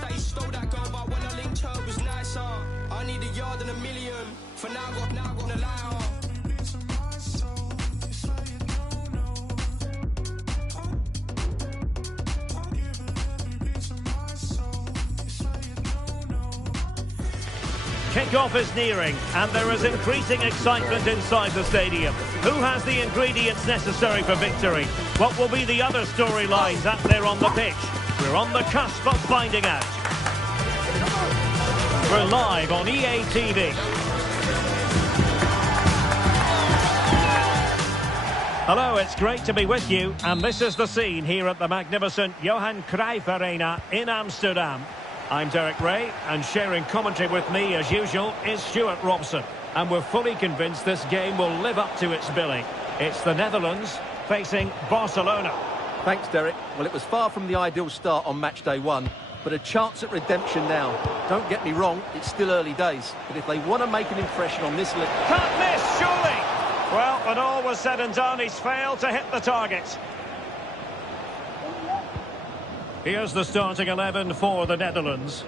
that he stole that goal, but when I linked her, it was nicer. I need a yard and a million. For now, got the lighter. Kick-off is nearing, and there is increasing excitement inside the stadium. Who has the ingredients necessary for victory? What will be the other storylines out there on the pitch? We're on the cusp of finding out. We're live on EA TV. Hello, it's great to be with you, and this is the scene here at the magnificent Johan Cruyff Arena in Amsterdam. I'm Derek Ray, and sharing commentary with me, as usual, is Stuart Robson. And we're fully convinced this game will live up to its billing. It's the Netherlands facing Barcelona. Thanks, Derek. Well, it was far from the ideal start on match day one, but a chance at redemption now. Don't get me wrong, it's still early days, but if they want to make an impression on this... Can't miss, surely! Well, when all was said and done, he's failed to hit the target. Here's the starting 11 for the Netherlands.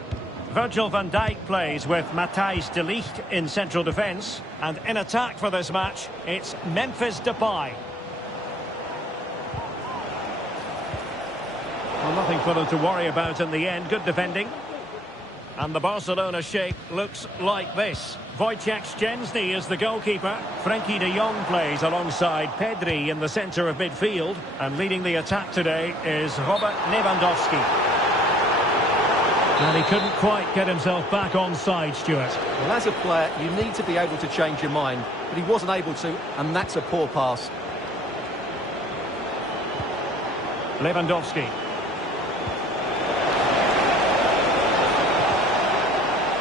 Virgil van Dijk plays with Matthijs de Ligt in central defence. And in attack for this match, it's Memphis Depay. Well, nothing for them to worry about in the end. Good defending. And the Barcelona shape looks like this. Wojciech Szczęsny is the goalkeeper. Frenkie de Jong plays alongside Pedri in the centre of midfield. And leading the attack today is Robert Lewandowski. And he couldn't quite get himself back on side, Stuart. Well, as a player, you need to be able to change your mind. But he wasn't able to, and that's a poor pass. Lewandowski.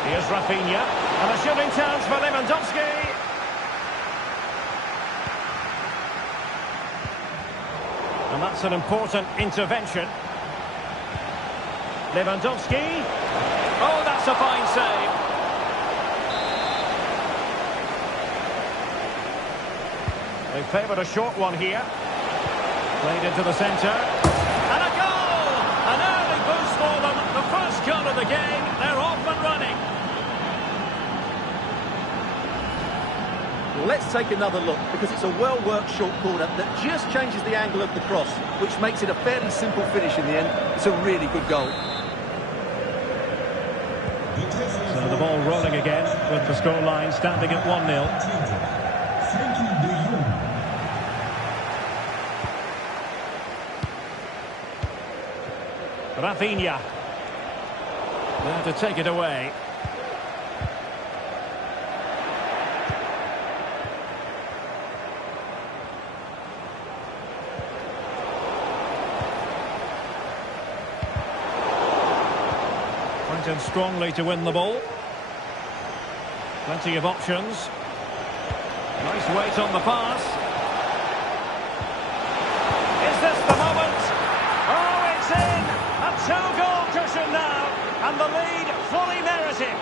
Here's Rafinha, and a shooting chance for Lewandowski. And that's an important intervention. Lewandowski. Oh, that's a fine save. They favoured a short one here. Played into the centre. And a goal! An early boost for them. The first goal of the game. They're off and running. Well, let's take another look, because it's a well-worked short corner that just changes the angle of the cross, which makes it a fairly simple finish in the end. It's a really good goal. So the ball rolling again, with the scoreline standing at 1-0. Rafinha. There to take it away. Went in strongly to win the ball. Plenty of options. Nice weight on the pass. Is this the moment? Oh, it's in! A two-goal cushion now, and the lead fully merited.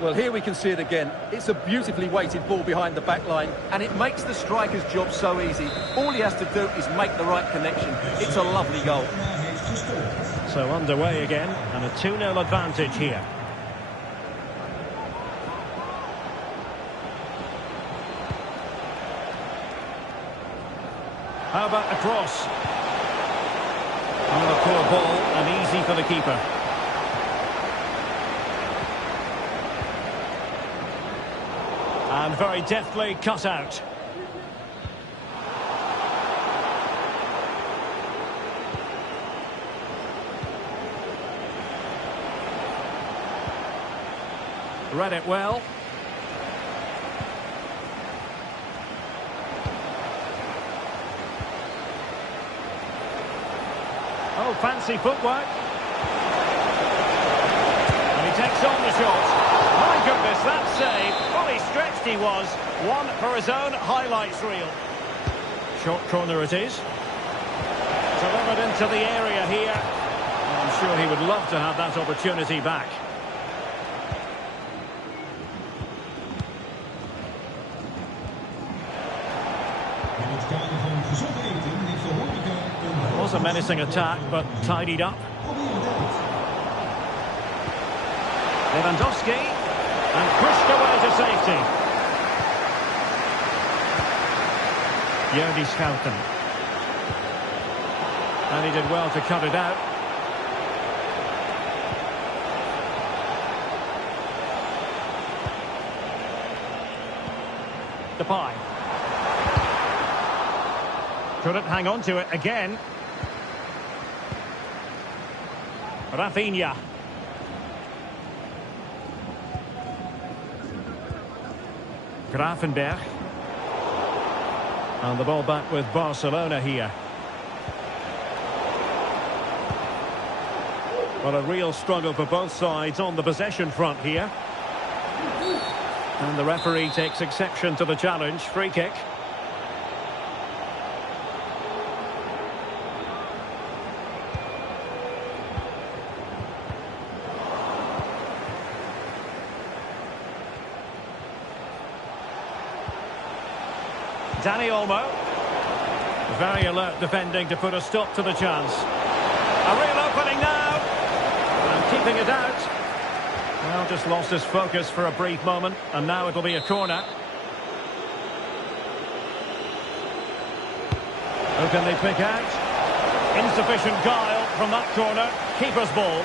Well, here we can see it again. It's a beautifully weighted ball behind the back line, and it makes the striker's job so easy. All he has to do is make the right connection. It's a lovely goal. So underway again, and a 2-0 advantage here. How about a cross? Oh, a poor ball, and easy for the keeper. And very deftly cut out. Read it well. Oh, fancy footwork. And he takes on the shot. My goodness, that save. Fully stretched he was. One for his own highlights reel. Short corner it is. Delivered into the area here. I'm sure he would love to have that opportunity back. It was a menacing attack, but tidied up. Lewandowski, and pushed away to safety. Jordi Schouten. And he did well to cut it out. Depay. Couldn't hang on to it again. Rafinha. Gravenberch. And the ball back with Barcelona here. Well, a real struggle for both sides on the possession front here. And the referee takes exception to the challenge. Free kick. Dani Olmo. Very alert defending to put a stop to the chance. A real opening now. And keeping it out. Well, just lost his focus for a brief moment. And now it'll be a corner. Who can they pick out? Insufficient guile from that corner. Keeper's ball.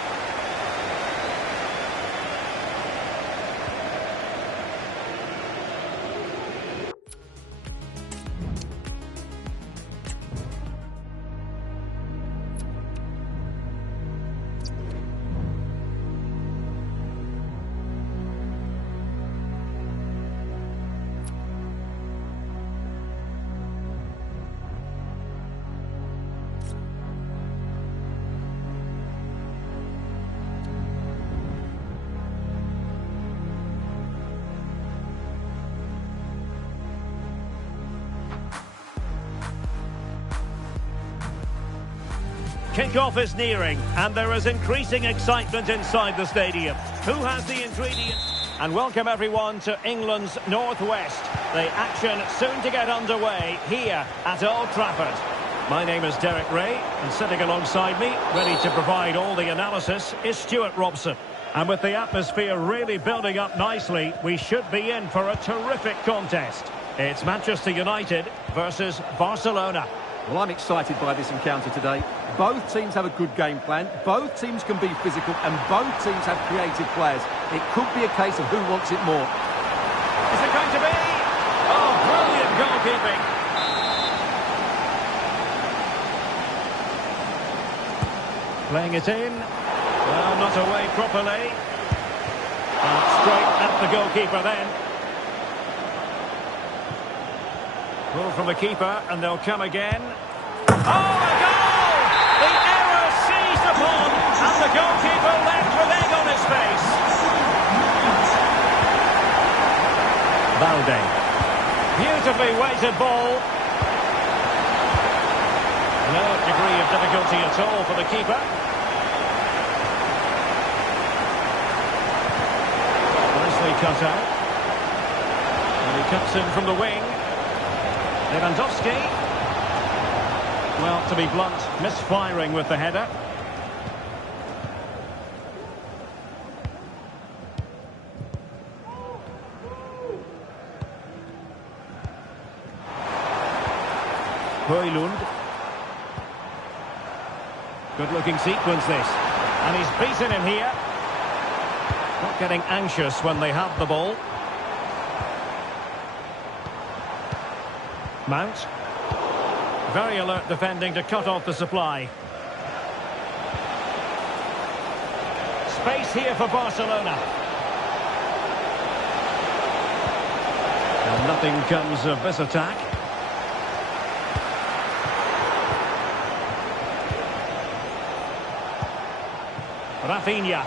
Kick-off is nearing, and there is increasing excitement inside the stadium. Who has the ingredients? And welcome everyone to England's Northwest. The action soon to get underway here at Old Trafford. My name is Derek Ray, and sitting alongside me, ready to provide all the analysis, is Stuart Robson. And with the atmosphere really building up nicely, we should be in for a terrific contest. It's Manchester United versus Barcelona. Well, I'm excited by this encounter today. Both teams have a good game plan, both teams can be physical, and both teams have creative players. It could be a case of who wants it more. Is it going to be? Oh, brilliant goalkeeping. Playing it in. Well, not away properly. Straight at the goalkeeper then. Pull from the keeper, and they'll come again. Oh, a goal! The error seized upon, and the goalkeeper left with egg on his face. Valde. Beautifully weighted ball. No degree of difficulty at all for the keeper. Nicely cut out. And he cuts in from the wing. Lewandowski. Well, to be blunt, misfiring with the header. Højlund. Good-looking sequence this. And he's beaten him here. Not getting anxious when they have the ball. Mount. Very alert defending to cut off the supply. Space here for Barcelona. And nothing comes of this attack. Rafinha.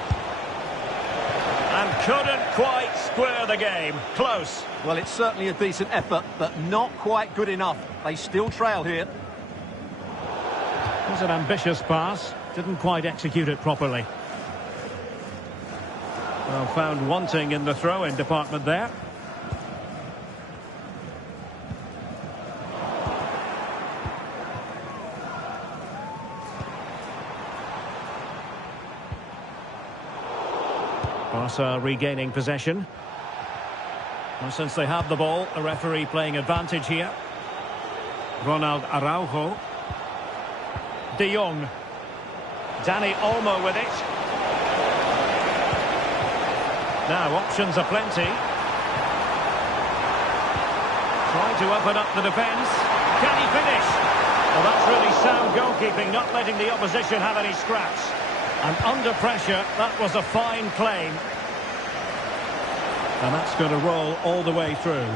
And couldn't quite square the game. Close. Well, it's certainly a decent effort, but not quite good enough. They still trail here. It was an ambitious pass. Didn't quite execute it properly. Well, found wanting in the throw-in department there. Barca regaining possession. Well, since they have the ball, the referee playing advantage here. Ronald Araujo. De Jong. Dani Olmo with it. Now options are plenty. Trying to open up the defence. Can he finish? Well, that's really sound goalkeeping, not letting the opposition have any scraps. And under pressure, that was a fine claim. And that's going to roll all the way through.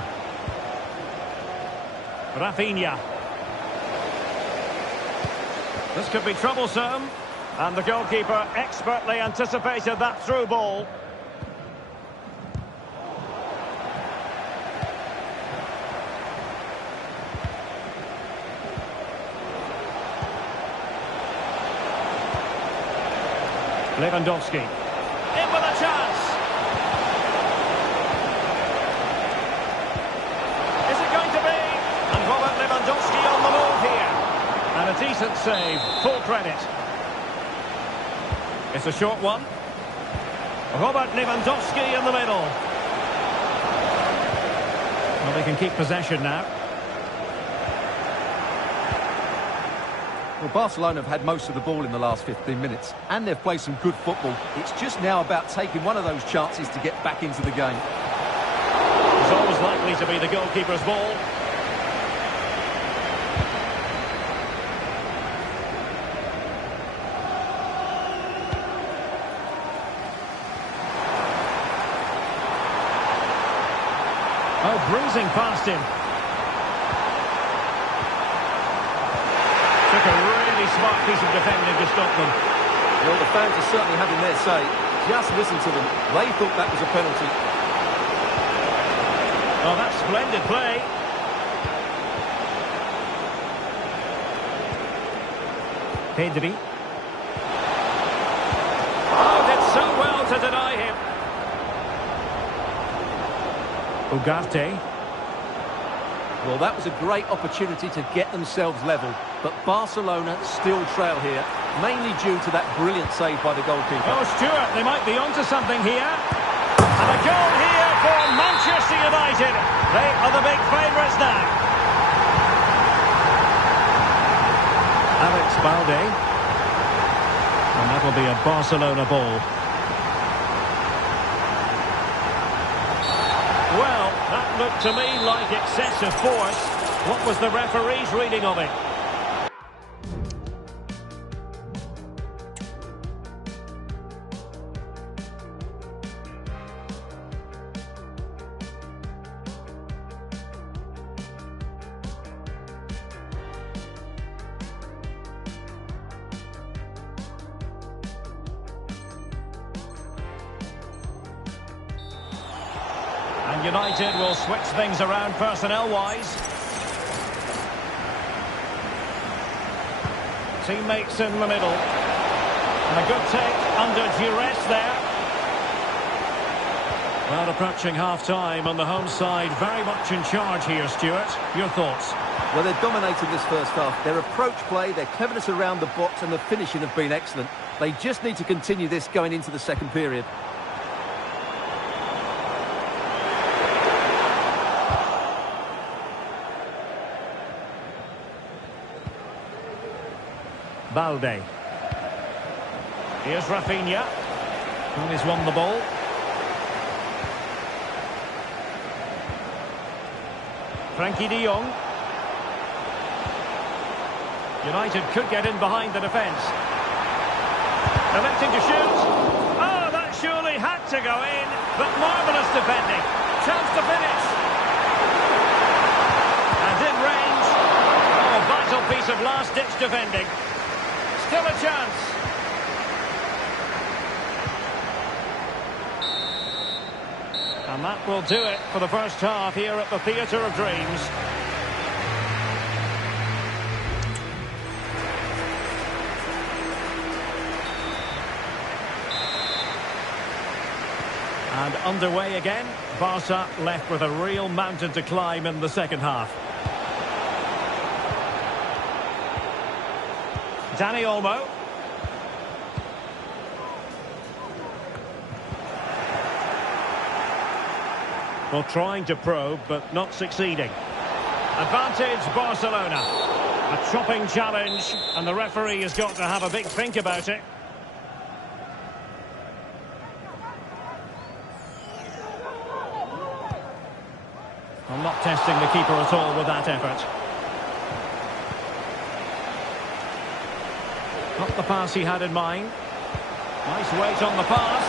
Rafinha. This could be troublesome. And the goalkeeper expertly anticipated that through ball. Lewandowski. In with a chance. Is it going to be? And Robert Lewandowski on the move here. And a decent save. Full credit. It's a short one. Robert Lewandowski in the middle. Well, they can keep possession now. Well, Barcelona have had most of the ball in the last 15 minutes, and they've played some good football. It's just now about taking one of those chances to get back into the game. It's always likely to be the goalkeeper's ball. Oh, breezing past him. Took a really smart piece of defending to stop them. Well, the fans are certainly having their say. Just listen to them. They thought that was a penalty. Oh, that's splendid play. Pedri. Oh, did so well to deny him. Ugarte. Well, that was a great opportunity to get themselves level, but Barcelona still trail here, mainly due to that brilliant save by the goalkeeper. Oh, Stuart, they might be onto something here. And a goal here for Manchester United. They are the big favourites now. Alex Balde. And that will be a Barcelona ball. Well, that looked to me like excessive force. What was the referee's reading of it? And United will switch things around personnel-wise. Teammates in the middle. And a good take under duress there. Well, approaching half-time on the home side, very much in charge here, Stuart. Your thoughts? Well, they're dominating this first half. Their approach play, their cleverness around the box and the finishing have been excellent. They just need to continue this going into the second period. Balde. Here's Rafinha. And he's won the ball. Frankie de Jong. United could get in behind the defence. Electing to shoot. Oh, that surely had to go in. But marvellous defending. Chance to finish. And in range. Oh, a vital piece of last-ditch defending. Still a chance. And that will do it for the first half here at the Theatre of Dreams. And underway again. Barca left with a real mountain to climb in the second half. Dani Olmo. Well, trying to probe, but not succeeding. Advantage Barcelona. A chopping challenge, and the referee has got to have a big think about it. I'm not testing the keeper at all with that effort. Not the pass he had in mind. Nice weight on the pass.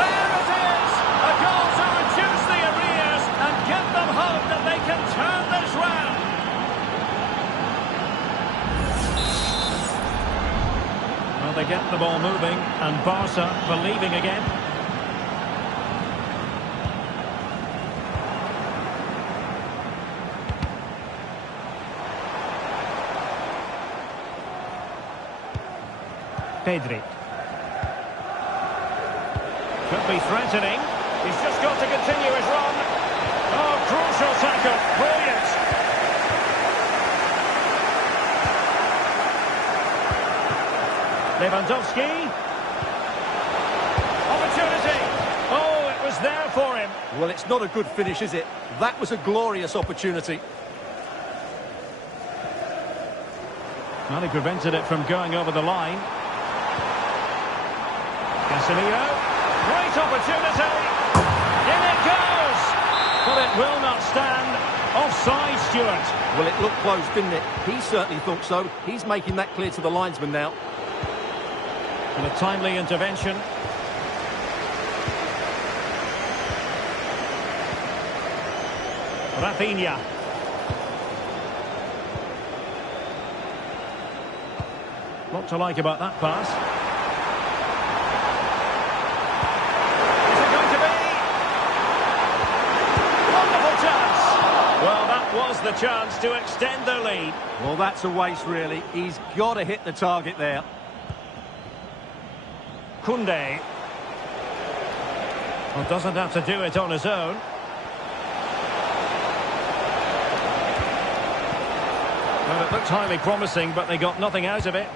There it is! A goal to reduce the arrears and give them hope that they can turn this round. Well, they get the ball moving, and Barca believing again. Pedri. Could be threatening. He's just got to continue his run. Oh, crucial tackle. Brilliant. Lewandowski. Opportunity. Oh, it was there for him. Well, it's not a good finish, is it? That was a glorious opportunity. Well, he prevented it from going over the line. Casemiro, great opportunity, in it goes, but it will not stand. Offside, Stuart. Well, it looked close, didn't it? He certainly thought so. He's making that clear to the linesman now. And a timely intervention. Rafinha. What to like about that pass? Was the chance to extend the lead. Well, that's a waste, really. He's got to hit the target there. Koundé. Well, doesn't have to do it on his own. Well, it looked highly promising, but they got nothing out of it.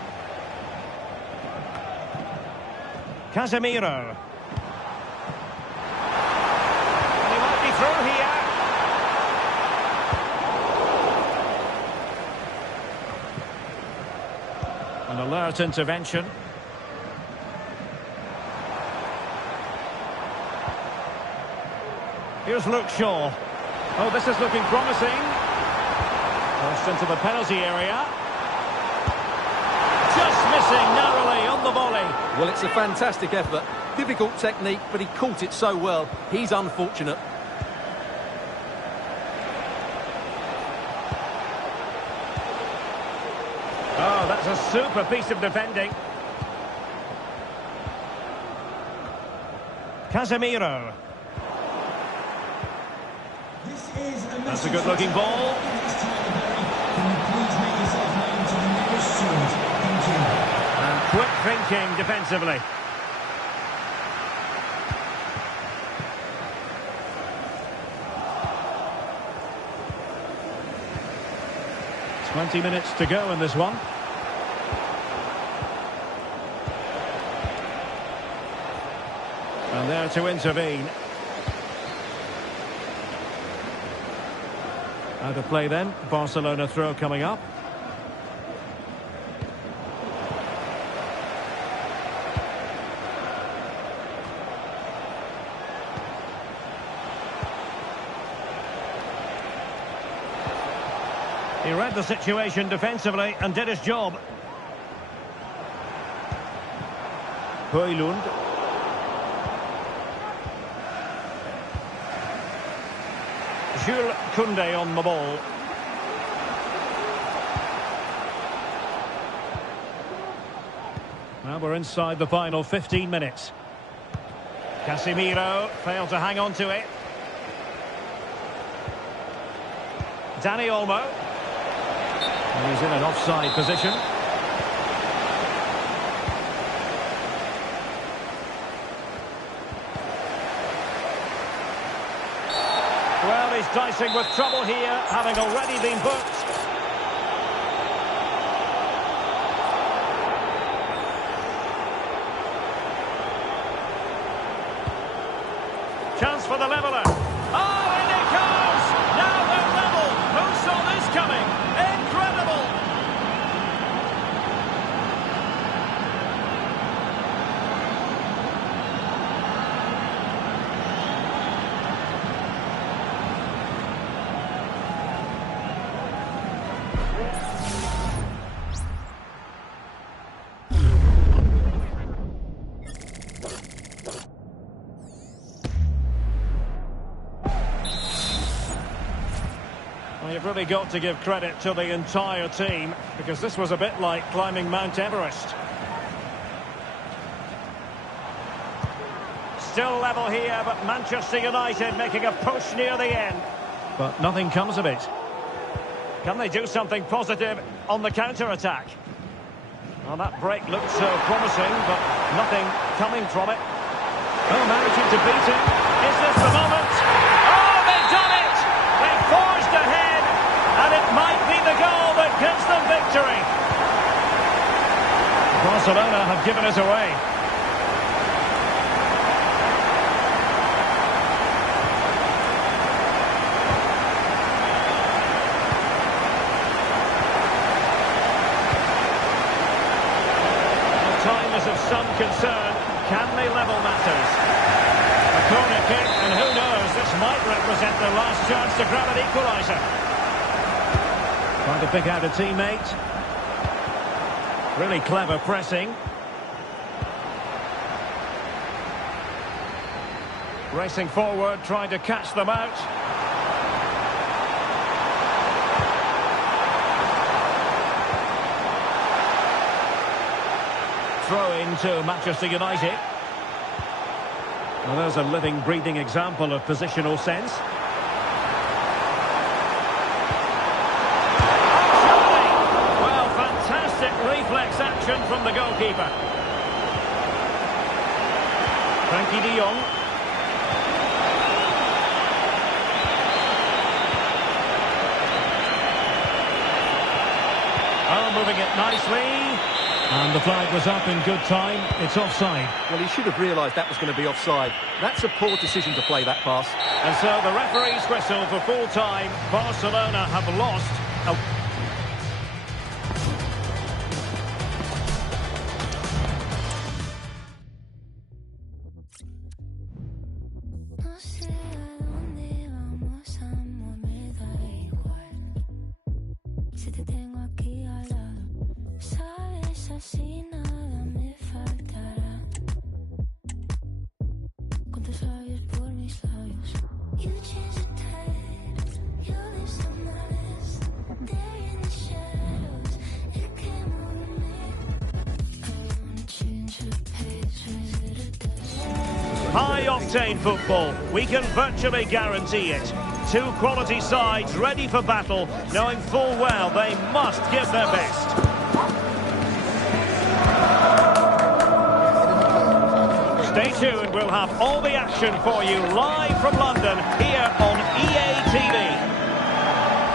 Casemiro. And he might be through here. An alert intervention. Here's Luke Shaw. Oh, this is looking promising. Crossed into the penalty area. Just missing narrowly on the volley. Well, it's a fantastic effort. Difficult technique, but he caught it so well. He's unfortunate. Oh, that's a super piece of defending. Casemiro. That's a good-looking ball. And quick thinking defensively. Twenty minutes to go in this one. And there to intervene. Out of play then. Barcelona throw coming up. He read the situation defensively and did his job. Højlund. Jules Koundé on the ball. Well, we're inside the final 15 minutes. Casemiro failed to hang on to it. Dani Olmo. And he's in an offside position. Well, he's dicing with trouble here, having already been booked. Chance for the leveller. Oh! coming. Incredible! Well, you've really got to give credit to the entire team, because this was a bit like climbing Mount Everest. Still level here, but Manchester United making a push near the end. But nothing comes of it. Can they do something positive on the counter-attack? Well, that break looked so promising, but nothing coming from it. Oh, managing to beat it. Is this the moment? Oh, they've done it! They've forged ahead, and it might be the goal that gives them victory. Barcelona have given us away. Time is of some concern. Can they level matters? A corner kick, and who knows, this might represent the last chance to grab an equaliser. Trying to pick out a teammate. Really clever pressing. Racing forward, trying to catch them out. Throw into Manchester United. Well, there's a living, breathing example of positional sense. Surely! Well, fantastic reflex action from the goalkeeper. Frankie de Jong. Oh, moving it nicely. And the flag was up in good time. It's offside. Well, he should have realised that was going to be offside. That's a poor decision to play that pass. And so the referee's whistle for full time. Barcelona have lost. Así nada me faltará. Con tus labios por mis labios. You change the tide, you leave some malice. There in the shadows, it came over me. I wanna change the pace, visit a death. High-octane football. We can virtually guarantee it. Two quality sides ready for battle, knowing full well they must give their best. Stay tuned, we'll have all the action for you live from London here on EA TV.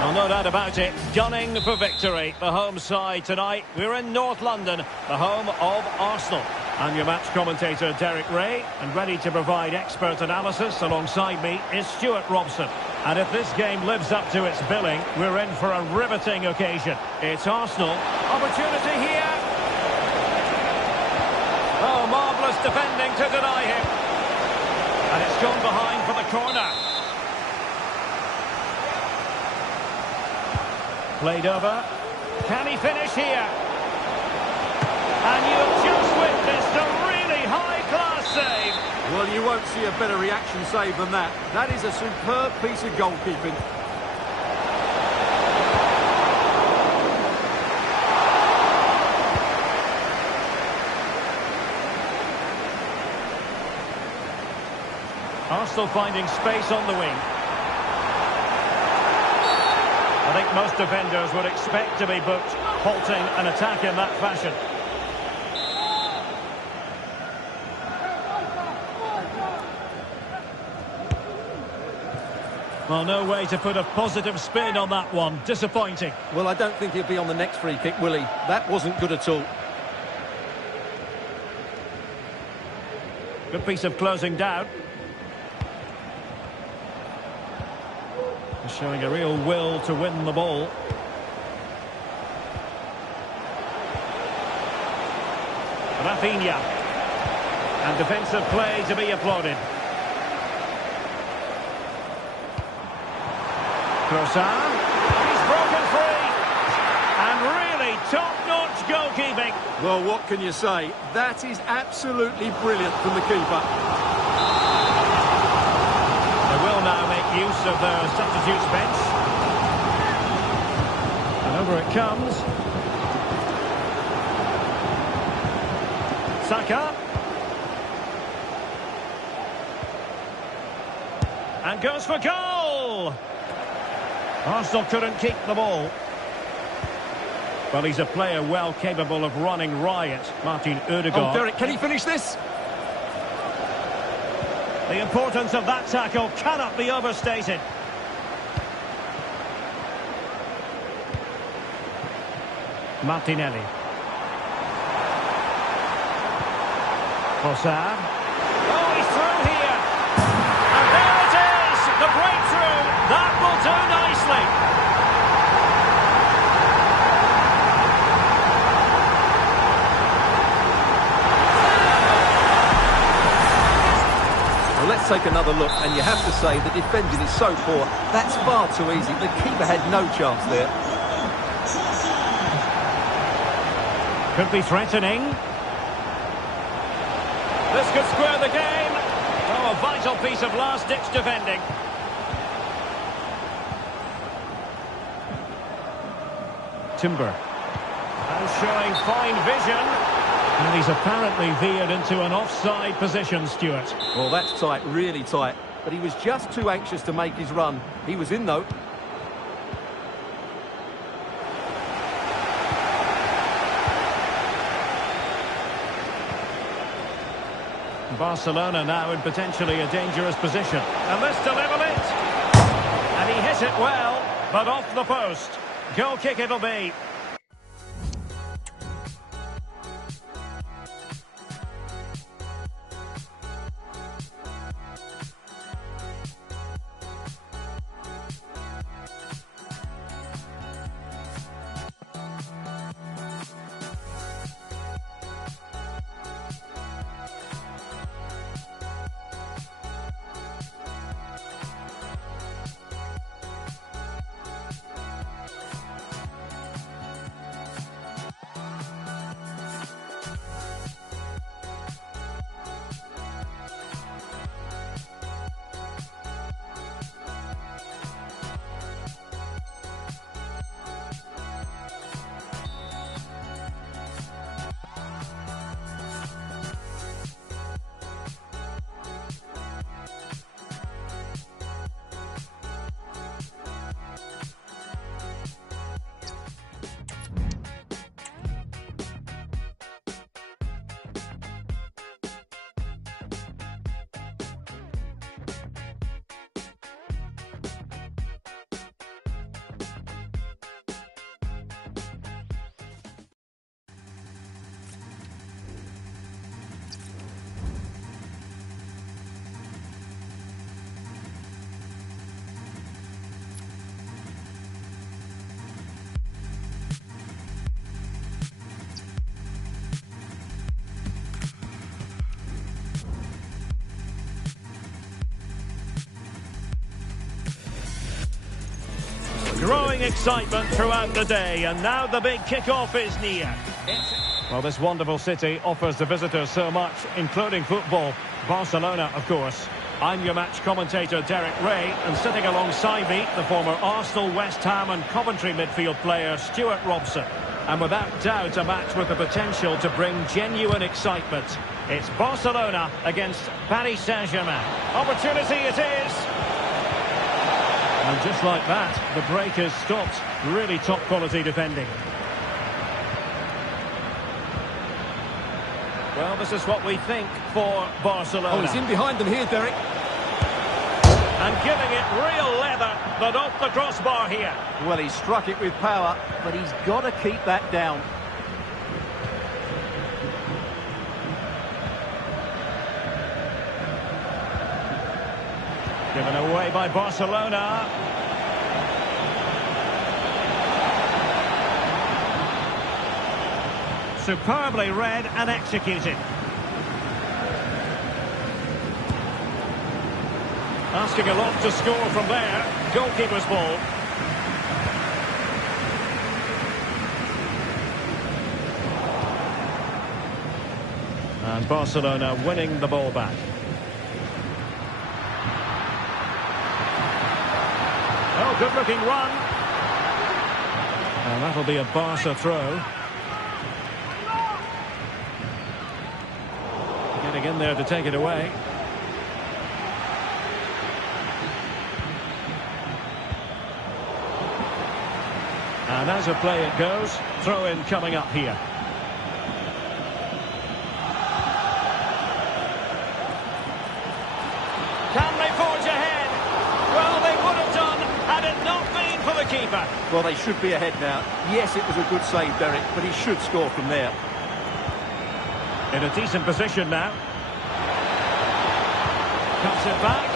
Well, no doubt about it, gunning for victory. The home side tonight, we're in North London, the home of Arsenal. I'm your match commentator, Derek Ray, and ready to provide expert analysis alongside me is Stuart Robson. And if this game lives up to its billing, we're in for a riveting occasion. It's Arsenal. Opportunity here. Oh, marvellous defending to deny him. And it's gone behind for the corner. Played over. Can he finish here? And you've just witnessed a really high-class save. Well, you won't see a better reaction save than that. That is a superb piece of goalkeeping. Arsenal finding space on the wing. I think most defenders would expect to be booked, halting an attack in that fashion. Well, no way to put a positive spin on that one. Disappointing. Well, I don't think he'll be on the next free kick, will he? That wasn't good at all. Good piece of closing down. Showing a real will to win the ball. Rafinha. And defensive play to be applauded. Trossard. He's broken free. And really top-notch goalkeeping. Well, what can you say? That is absolutely brilliant from the keeper. They will now make use of their substitutes bench. And over it comes. Saka. And goes for goal! Arsenal couldn't keep the ball. Well, he's a player well capable of running riot, Martin Odegaard. Oh, Derek, can he finish this? The importance of that tackle cannot be overstated. Martinelli. Trossard. Oh, he's through here. And there it is! The breakthrough. That will do nicely. Well, let's take another look, and you have to say the defending is so poor. That's far too easy. The keeper had no chance there. Could be threatening. This could square the game. Oh, a vital piece of last-ditch defending. Timber. And showing fine vision. And he's apparently veered into an offside position, Stuart. Well, that's tight, really tight. But he was just too anxious to make his run. He was in, though. Barcelona now in potentially a dangerous position. And this to level it. And he hit it well, but off the post. Goal kick it'll be. Growing excitement throughout the day, and now the big kick-off is near. Well, this wonderful city offers the visitors so much, including football. Barcelona, of course. I'm your match commentator, Derek Ray, and sitting alongside me, the former Arsenal, West Ham and Coventry midfield player, Stuart Robson. And without doubt, a match with the potential to bring genuine excitement. It's Barcelona against Paris Saint-Germain. Opportunity it is! And just like that, the break is stopped. Really top quality defending. Well, this is what we think for Barcelona. Oh, he's in behind them here, Derek. And giving it real leather, but off the crossbar here. Well, he struck it with power, but he's got to keep that down. Given away by Barcelona. superbly read and executed. Asking a lot to score from there. Goalkeeper's ball. And Barcelona winning the ball back. Oh, good-looking run. And that'll be a Barca throw. Getting in there to take it away. And as a play it goes, throw-in coming up here. Can they forge ahead? Well, they would have done had it not been for the keeper. Well, they should be ahead now. Yes, it was a good save, Derek, but he should score from there. In a decent position now. Cuts it back.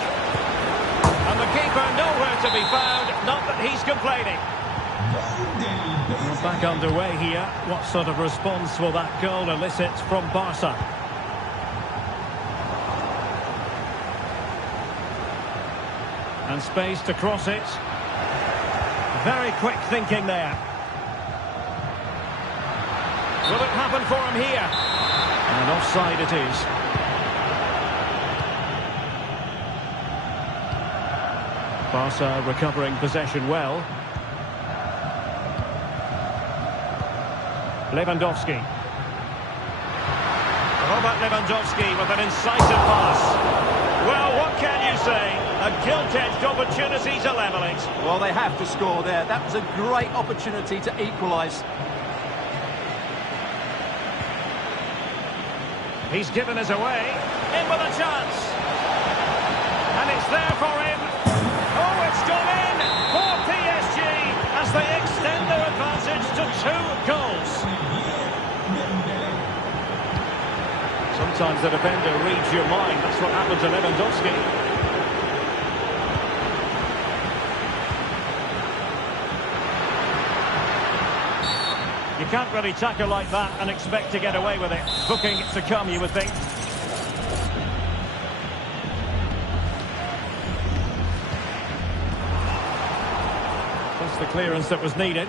And the keeper nowhere to be found. Not that he's complaining. We're back underway here. What sort of response will that goal elicit from Barca? And space to cross it. Very quick thinking there. Will it happen for him here? And offside it is. Barca recovering possession well. Lewandowski. Robert Lewandowski with an incisive pass. Well, what can you say? A gilt-edged opportunity to level it. Well, they have to score there. That was a great opportunity to equalise. He's given us away. In with a chance. And it's there for him. Oh, it's gone in for PSG as they extend their advantage to 2 goals. Sometimes the defender reads your mind. That's what happened to Lewandowski. You can't really tackle like that and expect to get away with it. Booking to come, you would think. That's the clearance that was needed.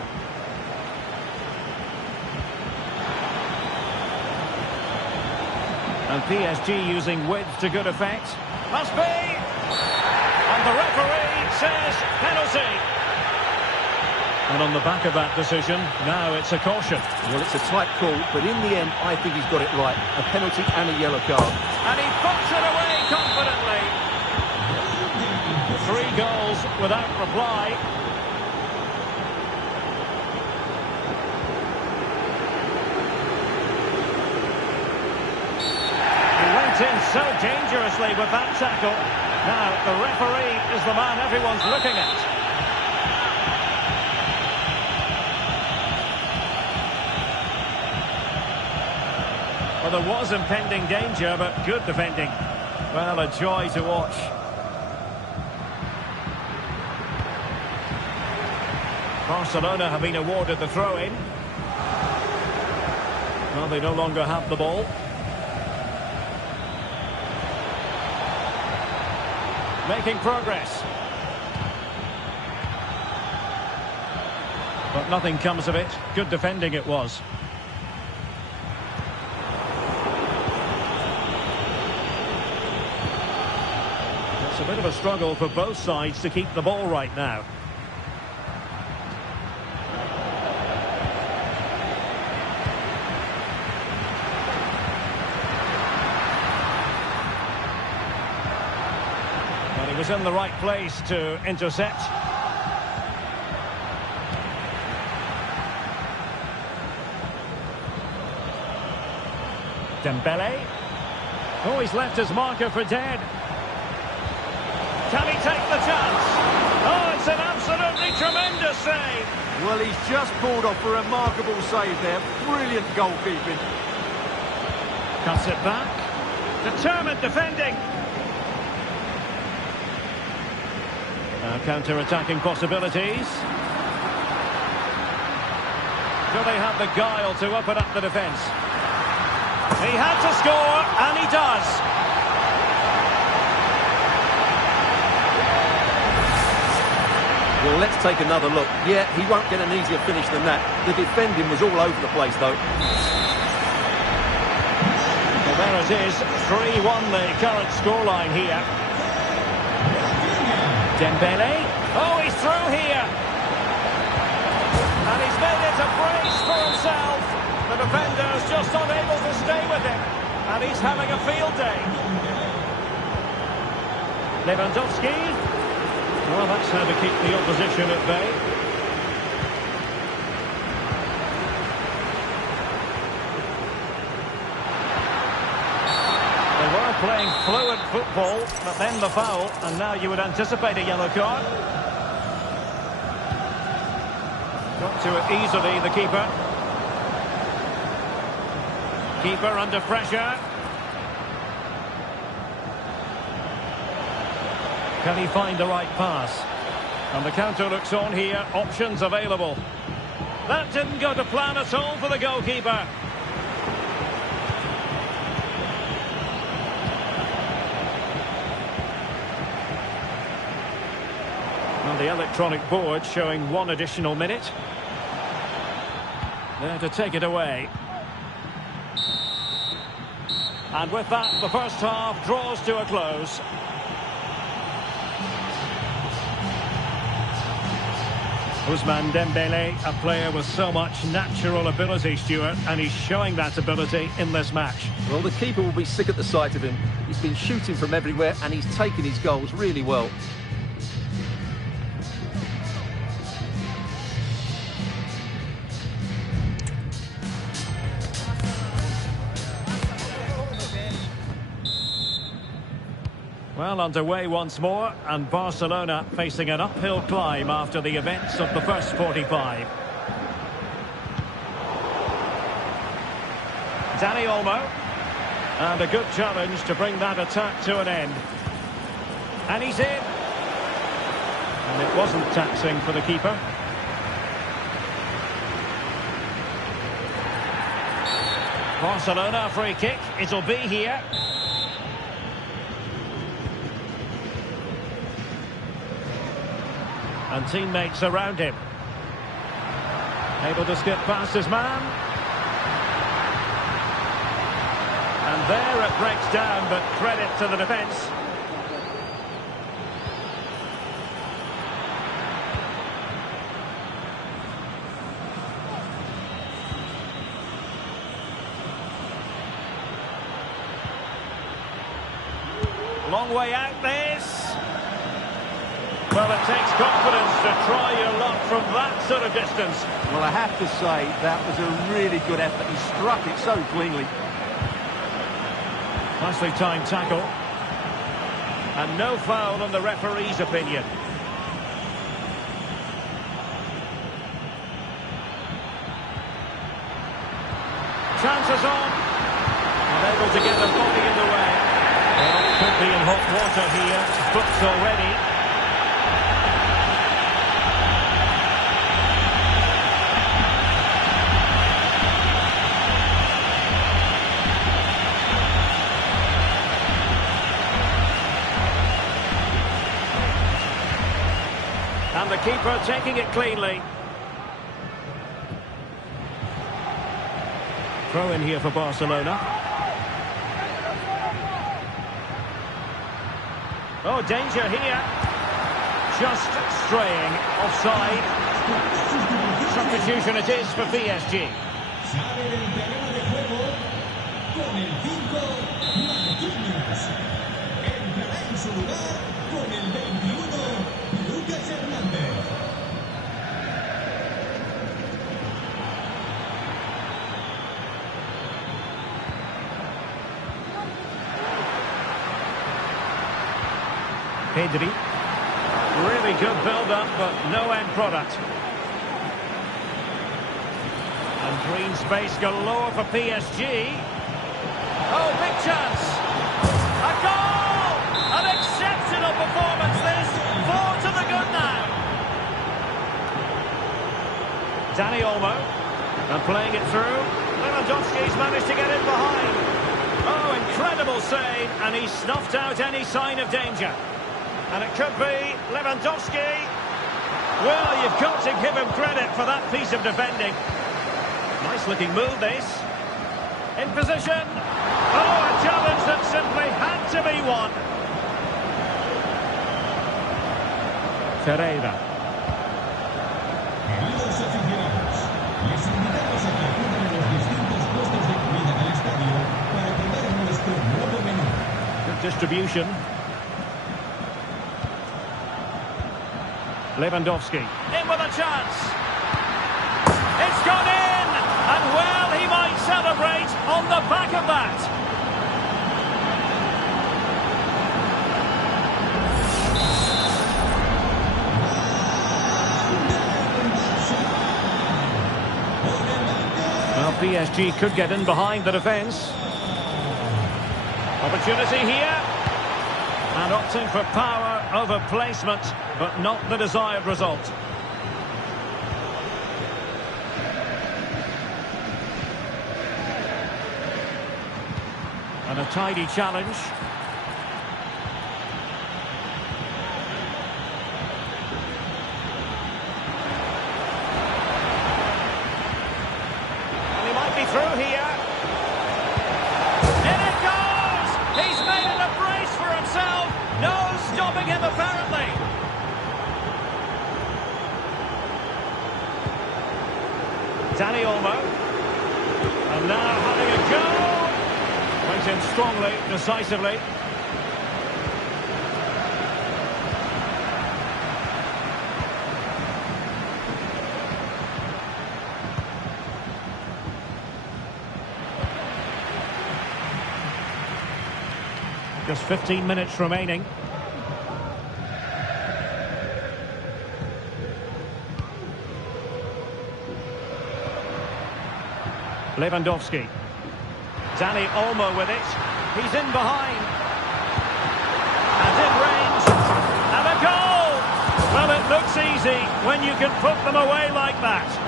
And PSG using width to good effect. Must be! And the referee says penalty. And on the back of that decision, now it's a caution. Well, it's a tight call, but in the end, I think he's got it right. A penalty and a yellow card. And he puts it away confidently. 3 goals without reply. He went in so dangerously with that tackle. Now, the referee is the man everyone's looking at. Well, there was impending danger, but good defending. Well, a joy to watch. Barcelona have been awarded the throw-in. Well, they no longer have the ball. Making progress. But nothing comes of it. Good defending it was. It's a bit of a struggle for both sides to keep the ball right now. But he was in the right place to intercept. Dembele. Oh, he's left his marker for dead. Can he take the chance? Oh, it's an absolutely tremendous save. Well, he's just pulled off a remarkable save there. Brilliant goalkeeping. Cuts it back. Determined defending. Now counter-attacking possibilities. Do they have the guile to open up the defence? He had to score, and he does. Well, let's take another look. Yeah, he won't get an easier finish than that. The defending was all over the place, though. Well, there it is. 3-1 the current scoreline here. Dembele. Oh, he's through here. And he's made it a brace for himself. The defender's just unable to stay with him. And he's having a field day. Lewandowski. Well, that's how to keep the opposition at bay. They were playing fluid football, but then the foul, and now you would anticipate a yellow card. Got to it easily, the keeper. Keeper under pressure. Can he find the right pass? And the counter looks on here. Options available. That didn't go to plan at all for the goalkeeper. Well, the electronic board showing 1 additional minute. There to take it away. And with that, the first half draws to a close. Ousmane Dembele, a player with so much natural ability, Stuart, and he's showing that ability in this match. Well, the keeper will be sick at the sight of him. He's been shooting from everywhere, and he's taken his goals really well. Well, underway once more, and Barcelona facing an uphill climb after the events of the first 45. Dani Olmo, and a good challenge to bring that attack to an end. And he's in. And it wasn't taxing for the keeper. Barcelona free kick, it'll be here. And teammates around him. Able to skip past his man. And there it breaks down, but credit to the defence. Long way out this. Well, it takes confidence to try your luck from that sort of distance. Well, I have to say, that was a really good effort. He struck it so cleanly. Nicely timed tackle. And no foul in the referee's opinion. Chances on. And able to get the body in the way. Well, could be in hot water here. Booked already. And the keeper taking it cleanly. Throw in here for Barcelona. Oh, danger here. Just straying offside. Substitution it is for PSG. Pedri. Really good build-up, but no end product. And green space galore for PSG. Oh, big chance. A goal! An exceptional performance this. 4 to the good now. Dani Olmo. And playing it through. Lewandowski's managed to get in behind. Oh, incredible save, and he snuffed out any sign of danger. And it could be Lewandowski. Well, you've got to give him credit for that piece of defending. Nice looking move, this. In position. Oh, a challenge that simply had to be won. Ferreira. Queridos aficionados, les invitamos a que acuden a los distintos puestos de comida del estadio para probar nuestro nuevo menú. Good distribution. Lewandowski. In with a chance. It's gone in! And well, he might celebrate on the back of that. Well, PSG could get in behind the defence. Opportunity here. And opting for power over placement, but not the desired result. And a tidy challenge. And he might be through here. In it goes! He's made it a brace for himself. No stopping him, apparently. Dani Olmo. And now having a go. Went in strongly, decisively. Just 15 minutes remaining. Lewandowski. Dani Olmo with it. He's in behind. And in range. And a goal! Well, it looks easy when you can put them away like that.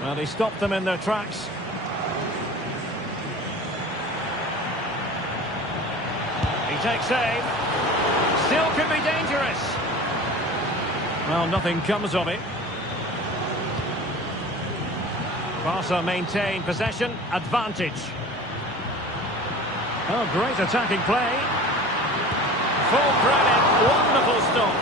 Well, he stopped them in their tracks. He takes aim. Still could be dangerous. Well, nothing comes of it. Barca maintain possession, advantage. Oh, great attacking play. Full credit, wonderful stop.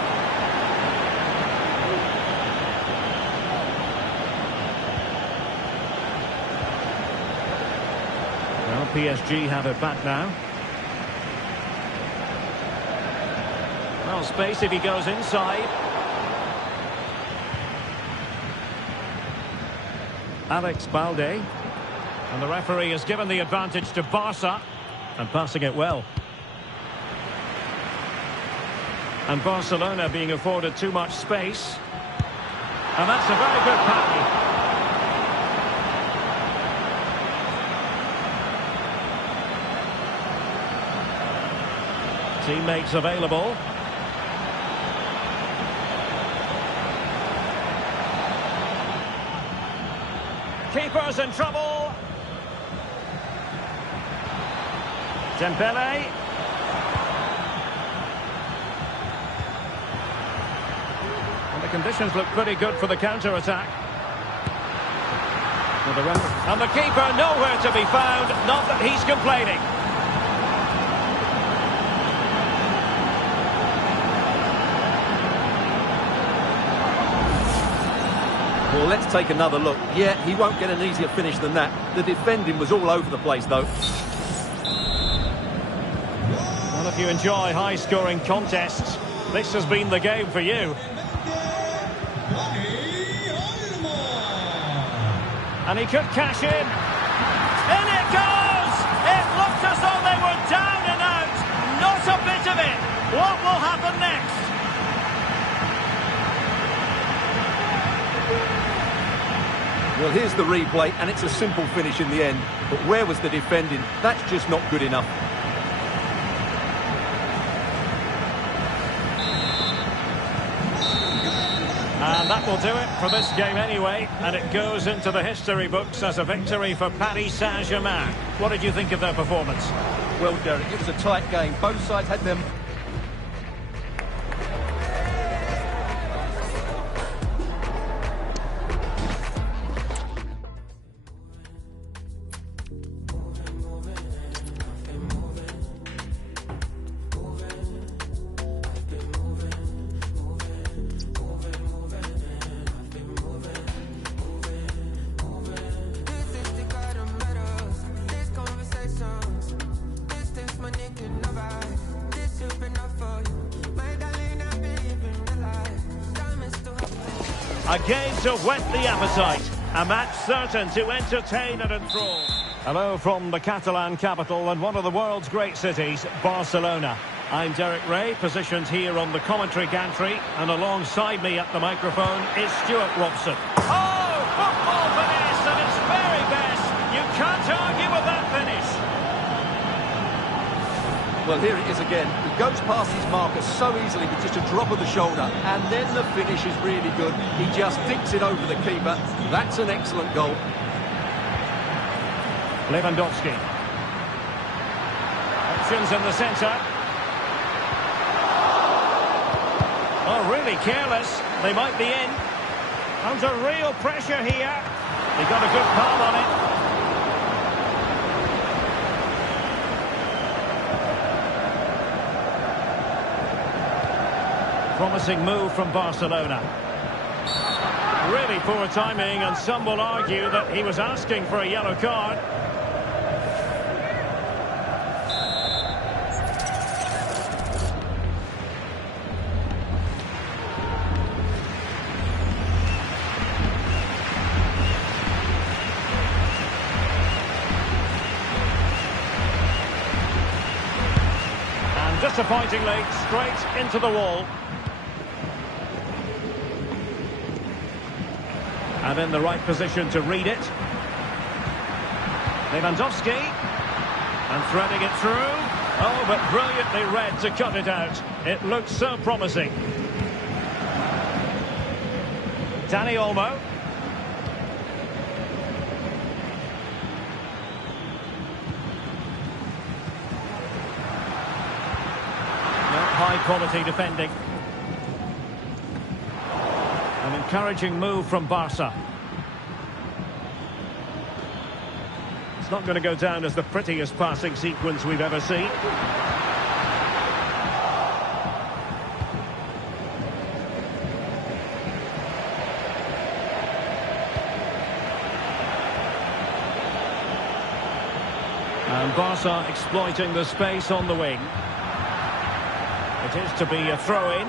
PSG have it back now. Well, space if he goes inside. Alex Balde. And the referee has given the advantage to Barca. And passing it well. And Barcelona being afforded too much space. And that's a very good pass. Teammates available. Keeper's in trouble. Dembele. And the conditions look pretty good for the counter-attack. And the keeper nowhere to be found, not that he's complaining. Well, let's take another look. Yeah, he won't get an easier finish than that. The defending was all over the place, though. Well, if you enjoy high-scoring contests, this has been the game for you. And he could cash in. In it goes! It looked as though they were down and out. Not a bit of Well, here's the replay, and it's a simple finish in the end. But where was the defending? That's just not good enough. And that will do it for this game anyway. And it goes into the history books as a victory for Paris Saint-Germain. What did you think of their performance? Well, Derek, it was a tight game. Both sides had them. A game to whet the appetite. A match certain to entertain and enthrall. Hello from the Catalan capital and one of the world's great cities, Barcelona. I'm Derek Ray, positioned here on the commentary gantry, and alongside me at the microphone is Stuart Robson. Oh, football finesse at its very best. You can't argue with that finish. Well, here it is again. He goes past his marker so easily with just a drop of the shoulder. And then the finish is really good. He just dinks it over the keeper. That's an excellent goal. Lewandowski. Options in the centre. Oh, really careless. They might be in. Under real pressure here. He got a good palm on it. Promising move from Barcelona. Really poor timing, and some will argue that he was asking for a yellow card. And disappointingly, straight into the wall. And in the right position to read it. Lewandowski. And threading it through. Oh, but brilliantly read to cut it out. It looked so promising. Dani Olmo. High quality defending. An encouraging move from Barca. It's not going to go down as the prettiest passing sequence we've ever seen. And Barca exploiting the space on the wing. It is to be a throw-in.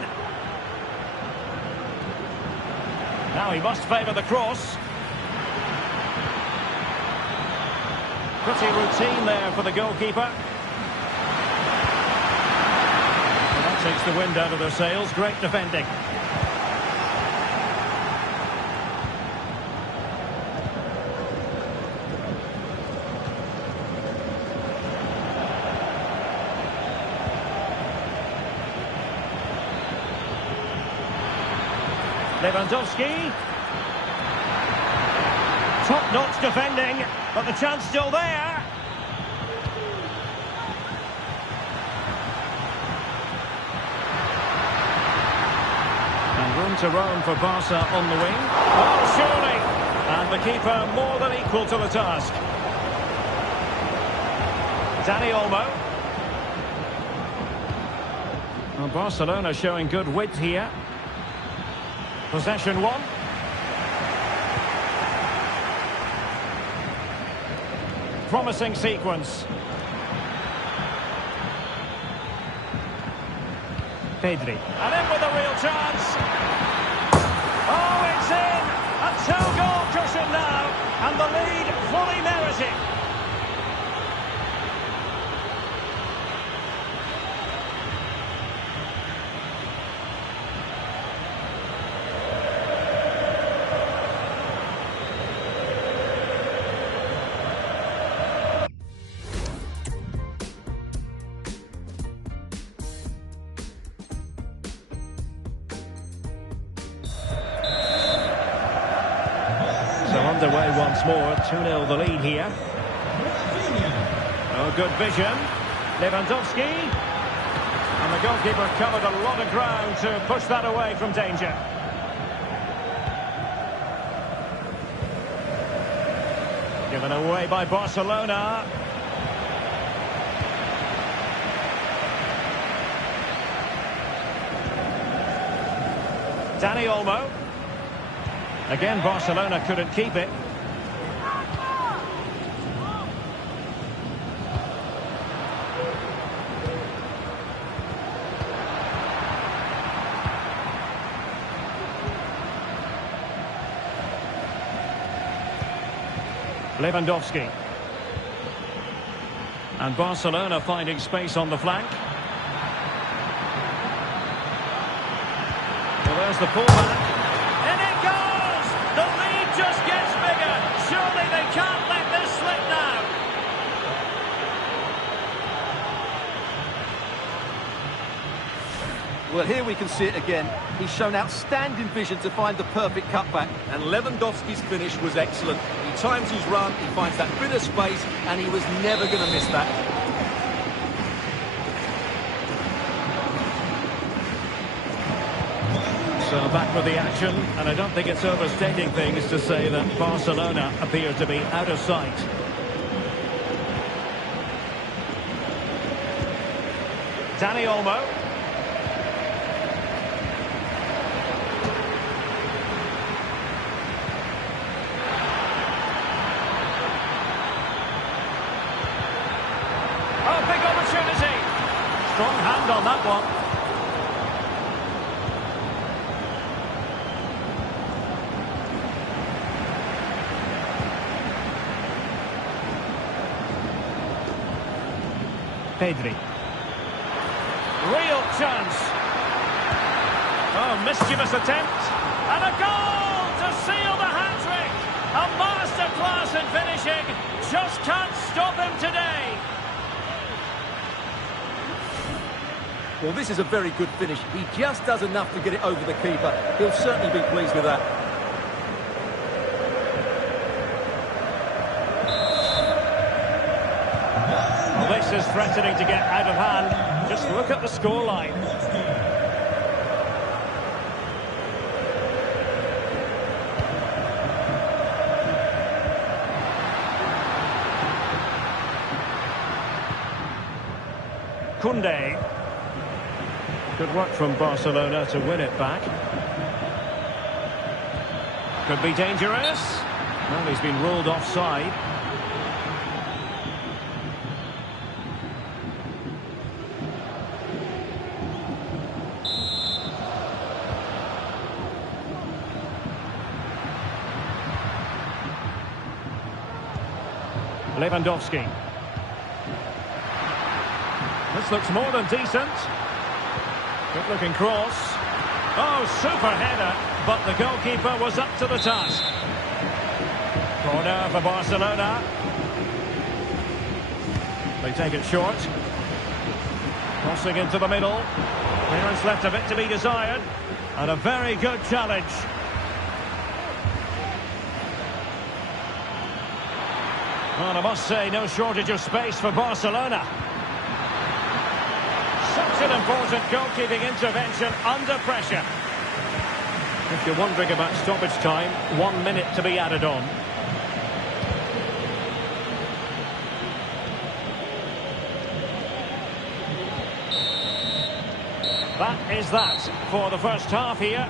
Now he must favour the cross. Pretty routine there for the goalkeeper. And that takes the wind out of their sails. Great defending. Lewandowski. Top-notch defending, but the chance still there. And room to roam for Barca on the wing. Oh, surely. And the keeper more than equal to the task. Dani Olmo. Well, Barcelona showing good width here. Possession one. Promising sequence. Pedri. And in with a real chance. Oh, it's in! A two-goal cushion now, and the lead fully merited. away once more. 2-0 the lead here. Oh, good vision. Lewandowski. And the goalkeeper covered a lot of ground to push that away from danger. Given away by Barcelona. Dani Olmo. Again, Barcelona couldn't keep it. Lewandowski. And Barcelona finding space on the flank. Well, there's the pullback. And it goes! The lead just gets bigger. Surely they can't let this slip now. Well, here we can see it again. He's shown outstanding vision to find the perfect cutback, and Lewandowski's finish was excellent. He times his run, he finds that bit of space, and he was never going to miss that. So back with the action, and I don't think it's overstating things to say that Barcelona appear to be out of sight. Dani Olmo. Oh, big opportunity. Strong hand on that one. Pedri. Real chance. Oh, mischievous attempt. And a goal to seal the hat-trick. A masterclass in finishing. Just can't stop him today. Well, this is a very good finish. He just does enough to get it over the keeper. He'll certainly be pleased with that. Well, this is threatening to get out of hand. Just look at the scoreline. Koundé. Good work from Barcelona to win it back. Could be dangerous. Well, he's been ruled offside. Lewandowski. This looks more than decent. Good looking cross. Oh, super header, but the goalkeeper was up to the task. Corner for Barcelona. They take it short. Crossing into the middle. Clearance left a bit to be desired. And a very good challenge. Well, I must say, no shortage of space for Barcelona. Such an important goalkeeping intervention under pressure. If you're wondering about stoppage time, 1 minute to be added on. That is that for the first half here.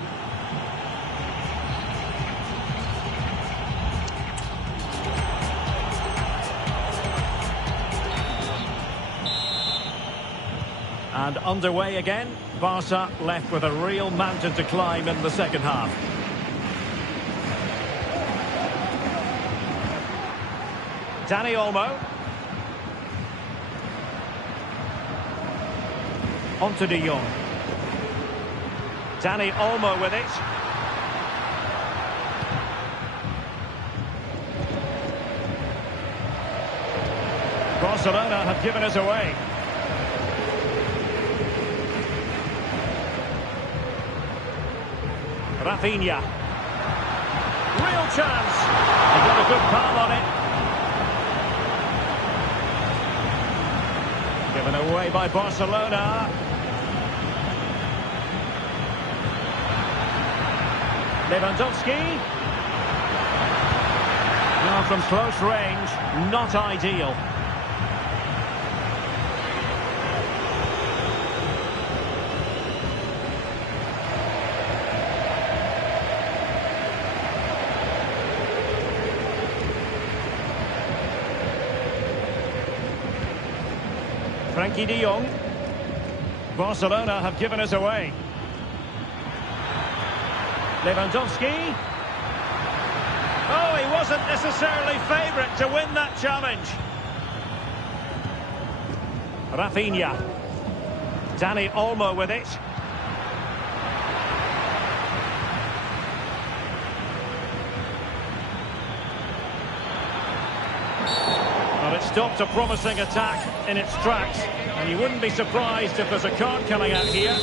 And underway again. Barca left with a real mountain to climb in the second half. Dani Olmo. On to De Jong. Dani Olmo with it. Barcelona have given us away. Rafinha. real chance. He got a good palm on it. Given away by Barcelona. Lewandowski. Now from close range, not ideal. Frankie de Jong. Barcelona have given us away. Lewandowski. Oh, he wasn't necessarily favourite to win that challenge. Rafinha. Dani Olmo with it. Well, it stopped a promising attack in its tracks, and you wouldn't be surprised if there's a card coming out here.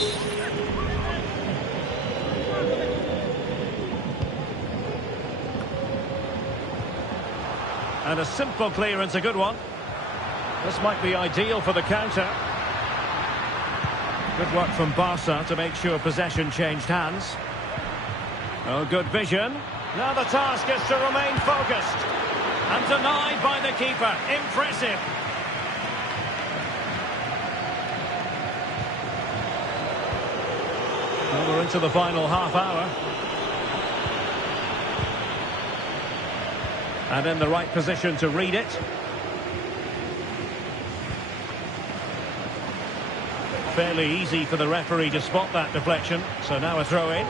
And a simple clearance, a good one. This might be ideal for the counter. Good work from Barca to make sure possession changed hands. Oh, good vision. Now the task is to remain focused. And denied by the keeper. Impressive. Well, we're into the final half hour. And in the right position to read it. Fairly easy for the referee to spot that deflection. So now a throw in.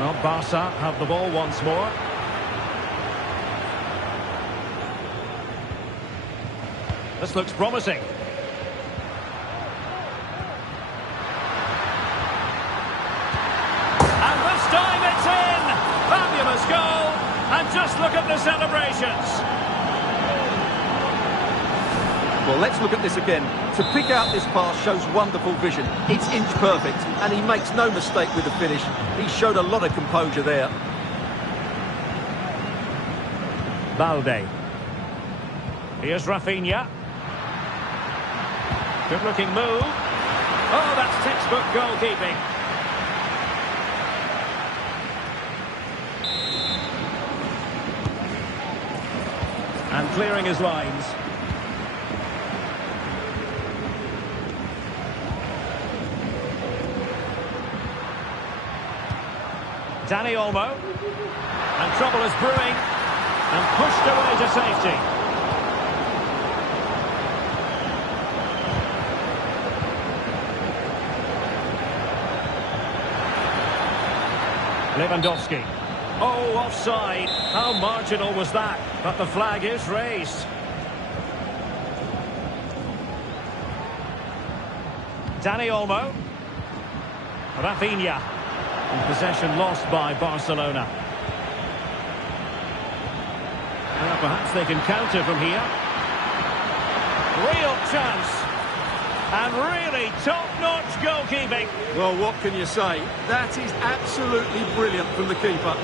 Well, Barca have the ball once more. This looks promising. And this time it's in! Fabulous goal! And just look at the celebrations. Well, let's look at this again. To pick out this pass shows wonderful vision. It's inch perfect, and he makes no mistake with the finish. He showed a lot of composure there. Balde. Here's Rafinha. Good-looking move. Oh, that's textbook goalkeeping. And clearing his lines. Dani Olmo. And trouble is brewing. And pushed away to safety. Lewandowski. Oh, offside. How marginal was that? But the flag is raised. Dani Olmo. Rafinha. And possession lost by Barcelona. Well, perhaps they can counter from here. Real chance. And really top-notch goalkeeping. Well, what can you say? That is absolutely brilliant from the keeper.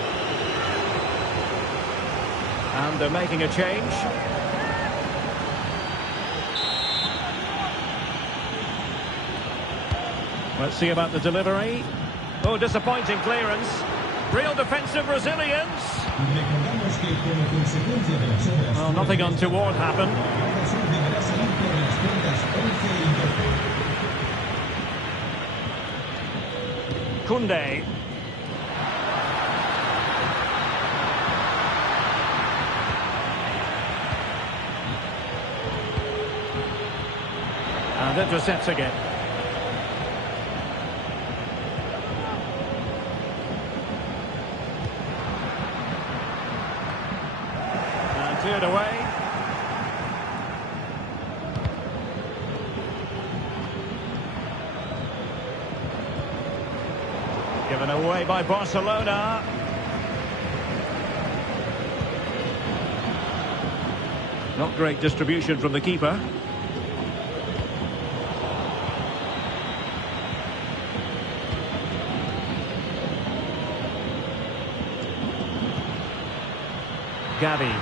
And they're making a change. Let's see about the delivery. Oh, disappointing clearance. Real defensive resilience. Well, nothing untoward happened. Koundé. And intercepts again. And cleared away. Given away by Barcelona. Not great distribution from the keeper. Gavi.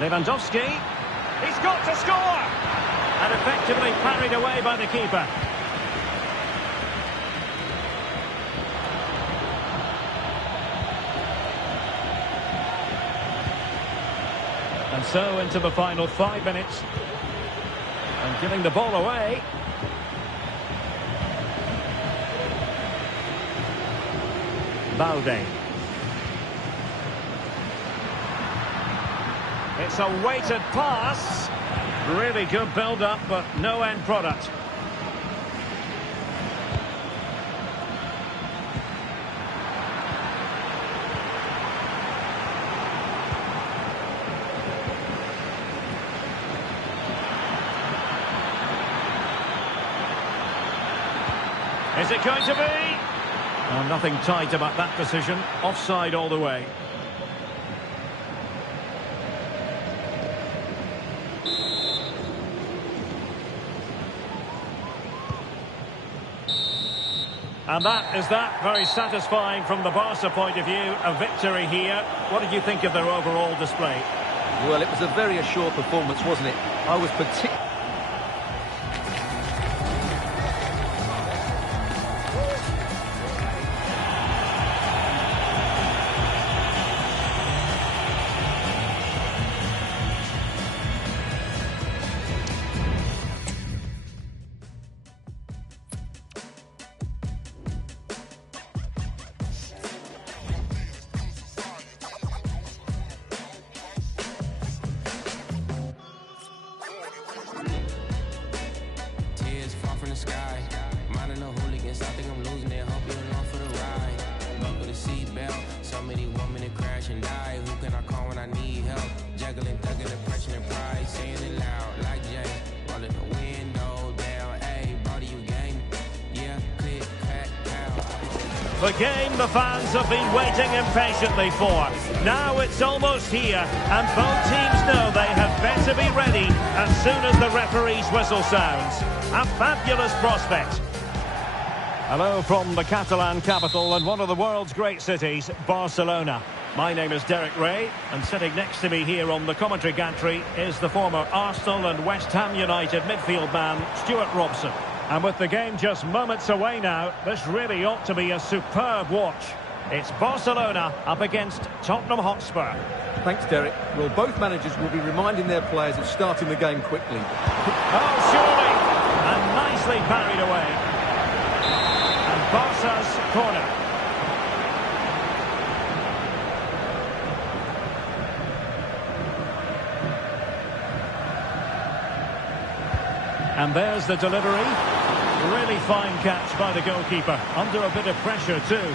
Lewandowski. He's got to score! And effectively parried away by the keeper. And so into the final 5 minutes. And giving the ball away. Balde. It's a weighted pass. Really good build-up, but no end product. Is it going to be? Oh, nothing tight about that decision. Offside all the way. And that is that. Very satisfying from the Barca point of view. A victory here. What did you think of their overall display? Well, it was a very assured performance, wasn't it? I was particularly... The game the fans have been waiting impatiently for. Now it's almost here, and both teams know they had better be ready as soon as the referee's whistle sounds. A fabulous prospect. Hello from the Catalan capital and one of the world's great cities, Barcelona. My name is Derek Ray, and sitting next to me here on the commentary gantry is the former Arsenal and West Ham United midfield man, Stuart Robson. And with the game just moments away now, this really ought to be a superb watch. It's Barcelona up against Tottenham Hotspur. Thanks, Derek. Well, both managers will be reminding their players of starting the game quickly. Oh, surely! And nicely parried away. And Barca's corner. And there's the delivery. Really fine catch by the goalkeeper. Under a bit of pressure too.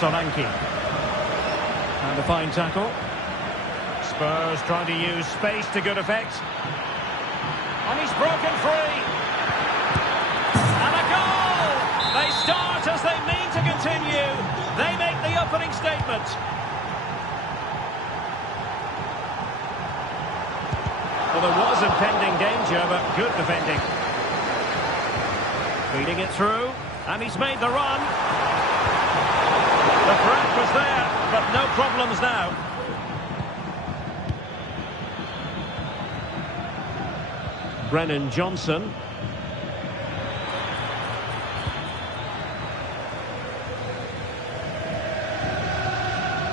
Solanke. And a fine tackle. Spurs trying to use space to good effect. And he's broken free. And a goal! They start as they mean to continue. They make the opening statement. Well, there was impending danger, but good defending. Feeding it through, and he's made the run. The threat was there, but no problems now. Brennan Johnson.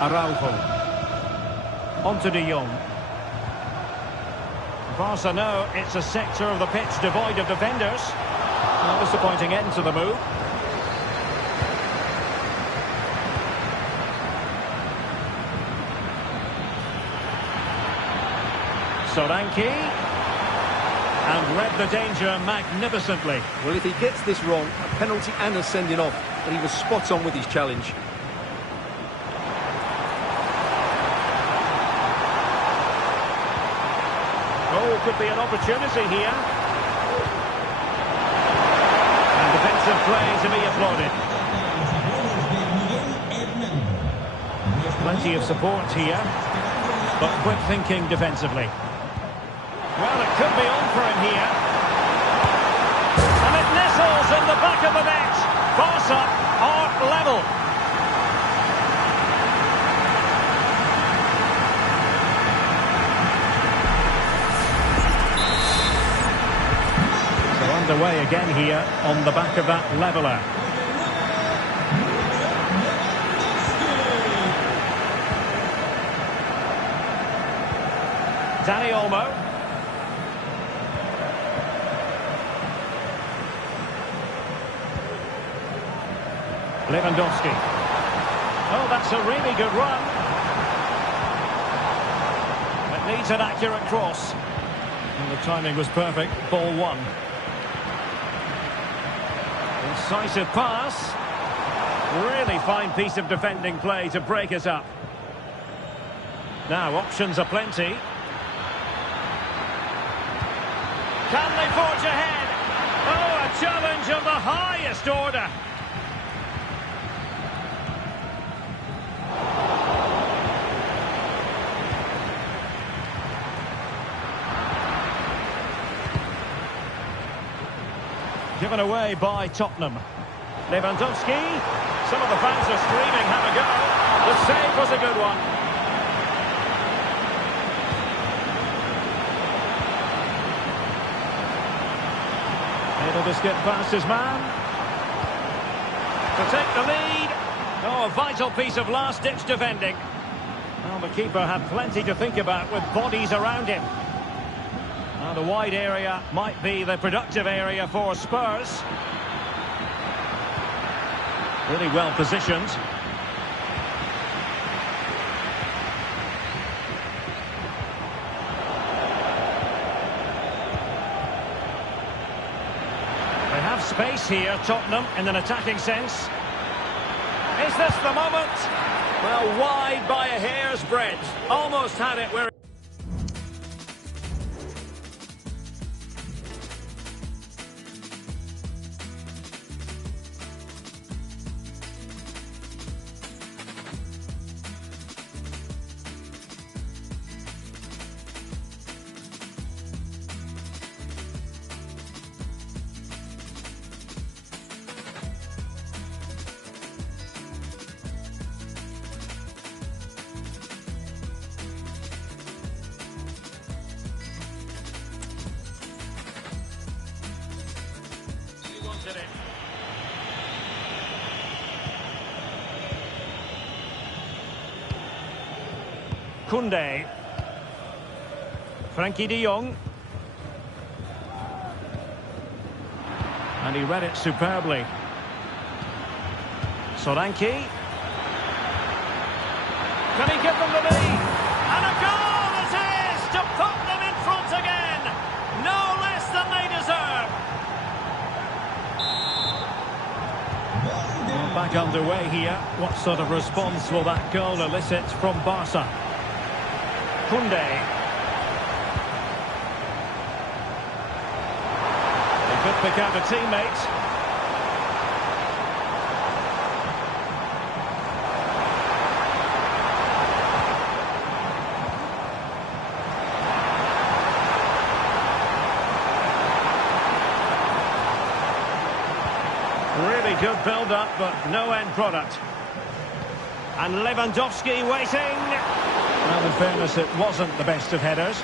Araujo. On to De Jong. Barca know it's a sector of the pitch devoid of defenders. A disappointing end to the move. Solanke. And read the danger magnificently. Well, if he gets this wrong, a penalty and a sending off, but he was spot on with his challenge. Oh, could be an opportunity here. And defensive play to be applauded. Plenty of support here, but quick thinking defensively. Well, it could be on for him here. And it nestles in the back of the net. Barca are level. So underway again here on the back of that leveller. Dani Olmo. Lewandowski. Oh, that's a really good run. It needs an accurate cross. And the timing was perfect. Ball one. Incisive pass. Really fine piece of defending play to break us up. Now, options are plenty. Can they forge ahead? Oh, a challenge of the highest order. Given away by Tottenham. Lewandowski. Some of the fans are screaming, have a go. The save was a good one. Able to skip past his man. To take the lead. Oh, a vital piece of last-ditch defending. Well, the keeper had plenty to think about with bodies around him. Now, the wide area might be the productive area for Spurs. Really well positioned. They have space here, Tottenham, in an attacking sense. Is this the moment? Well, wide by a hair's breadth. Almost had it where... Koundé. Frankie de Jong. And he read it superbly. Solanke. Can he give them the lead? And a goal it is to put them in front again. No less than they deserve. Well, back underway here. What sort of response will that goal elicit from Barca? Koundé. He could pick out a teammate. Really good build-up, but no end product. And Lewandowski waiting. Well, in fairness, it wasn't the best of headers.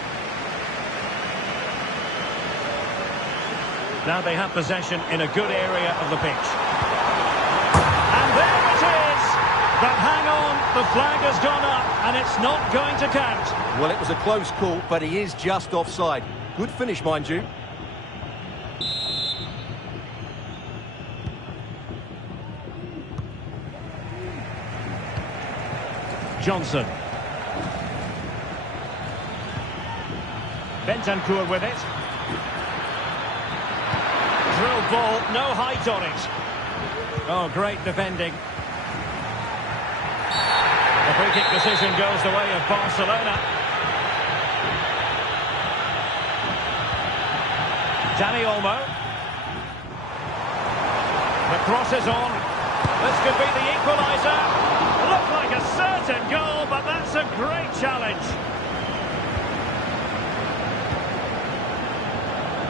Now they have possession in a good area of the pitch. And there it is! But hang on, the flag has gone up, and it's not going to count. Well, it was a close call, but he is just offside. Good finish, mind you. Johnson. Bentancur with it. Drill ball, no height on it. Oh, great defending. The free kick decision goes the way of Barcelona. Dani Olmo. The cross is on. This could be the equaliser. looked like a certain goal, but that's a great challenge.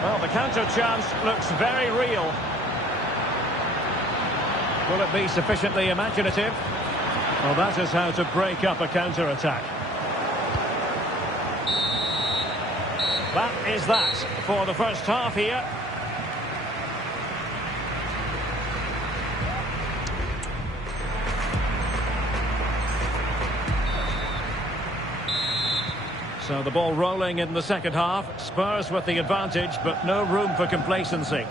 Well, the counter chance looks very real. Will it be sufficiently imaginative? Well, that is how to break up a counter-attack. That is that for the first half here. So the ball rolling in the second half. Spurs with the advantage, but no room for complacency.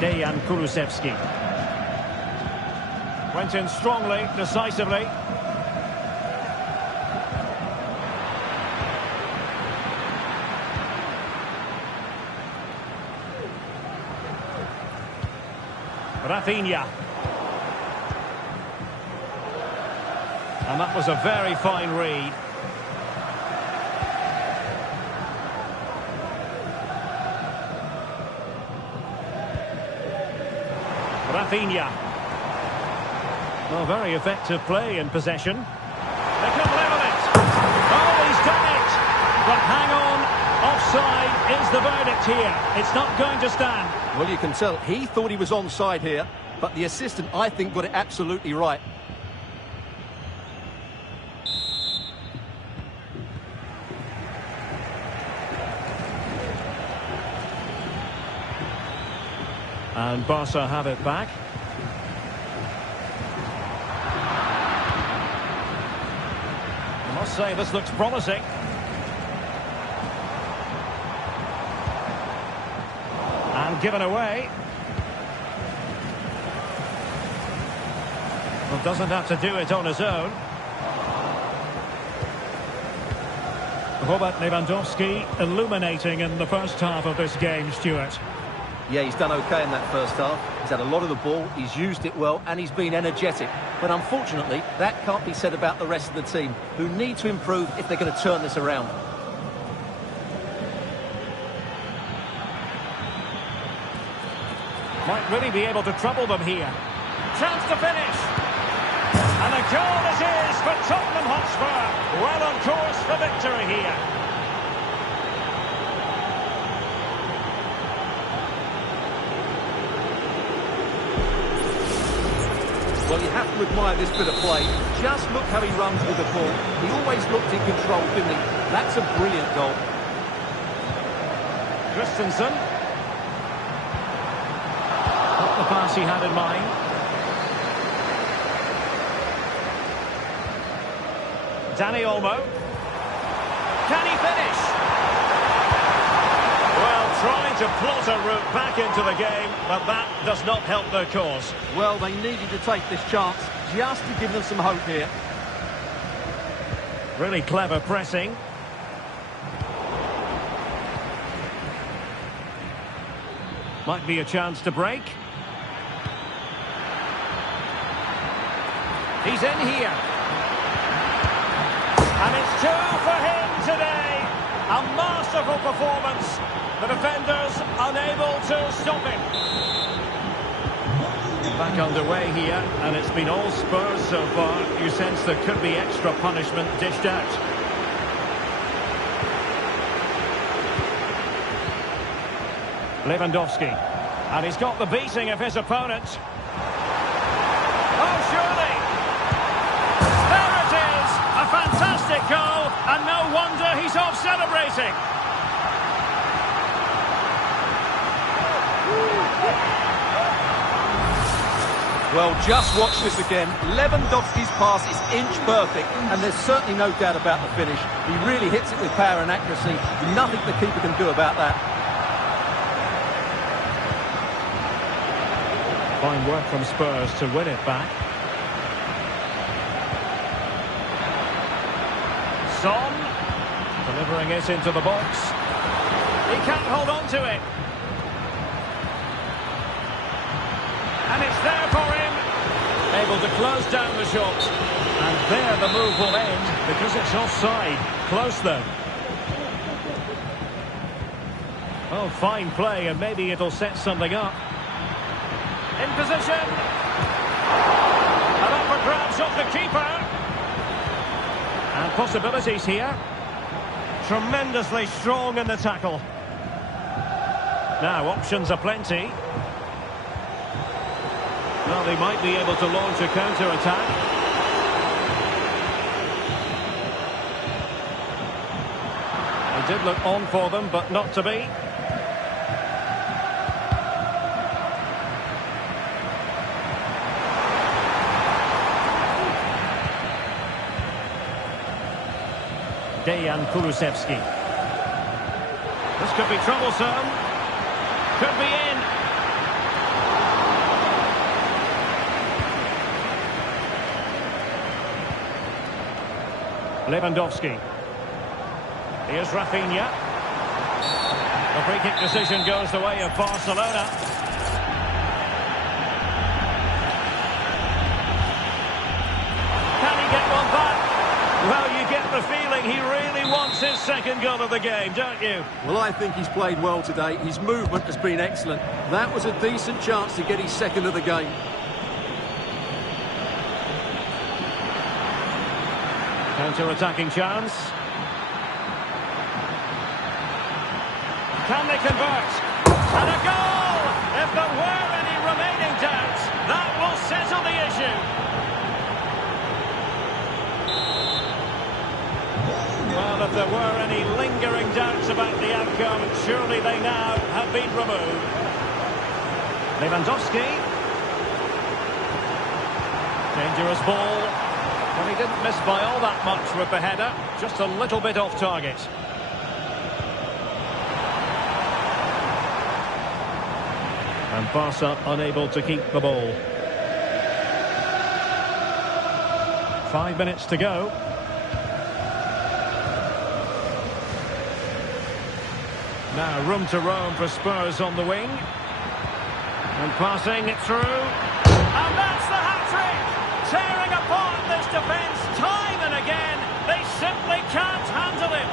Dejan Kulusevski. Went in strongly, decisively. Rafinha. And that was a very fine read. Rafinha. Well, very effective play in possession. They could level it. Oh, he's done it. But hang on. Offside is the verdict here. It's not going to stand. Well, you can tell he thought he was onside here, but the assistant, I think, got it absolutely right. And Barca have it back. I must say, this looks promising. And given away. Well, doesn't have to do it on his own. Robert Lewandowski illuminating in the first half of this game, Stuart. Yeah, he's done okay in that first half. He's had a lot of the ball, he's used it well, and he's been energetic. But unfortunately, that can't be said about the rest of the team, who need to improve if they're going to turn this around. Might really be able to trouble them here. Chance to finish. And a goal it is for Tottenham Hotspur. Well on course for victory here. Well, you have to admire this bit of play. Just look how he runs with the ball. He always looked in control, didn't he? That's a brilliant goal. Christensen. Not the pass he had in mind. Dani Olmo. Can he finish? Well, trying to plot a route back into the game, but that does not help their cause. Well, they needed to take this chance just to give them some hope here. Really clever pressing. Might be a chance to break. He's in here. And it's two for him today. A masterful performance. The defenders unable to stop him. Back underway here, and it's been all Spurs so far. You sense there could be extra punishment dished out. Lewandowski. And he's got the beating of his opponent. Oh, surely! There it is! A fantastic goal, and no wonder he's off celebrating. Well, just watch this again. Lewandowski's pass is inch perfect, and there's certainly no doubt about the finish. He really hits it with power and accuracy. Nothing the keeper can do about that. Fine work from Spurs to win it back. Son, delivering it into the box. He can't hold on to it. And it's there for him. Able to close down the shot. And there the move will end because it's offside. Close though. Oh, fine play, and maybe it'll set something up. In position. And up for grabs off the keeper. And possibilities here. Tremendously strong in the tackle. Now, options are plenty. Well, they might be able to launch a counter-attack. It did look on for them, but not to be. Dejan Kulusevski. This could be troublesome. Could be in. Lewandowski. Here's Rafinha. The free kick decision goes the way of Barcelona. Can he get one back? Well, you get the feeling he really wants his second goal of the game, don't you? Well, I think he's played well today. His movement has been excellent. That was a decent chance to get his second of the game. Counter-attacking chance. Can they convert? And a goal! If there were any remaining doubts, that will settle the issue. Well, if there were any lingering doubts about the outcome, surely they now have been removed. Lewandowski. Dangerous ball. Well, he didn't miss by all that much with the header. Just a little bit off target. And Barca unable to keep the ball. 5 minutes to go. Now room to roam for Spurs on the wing. And passing it through. And that's the hat-trick! Tearing apart this defence time and again. They simply can't handle it.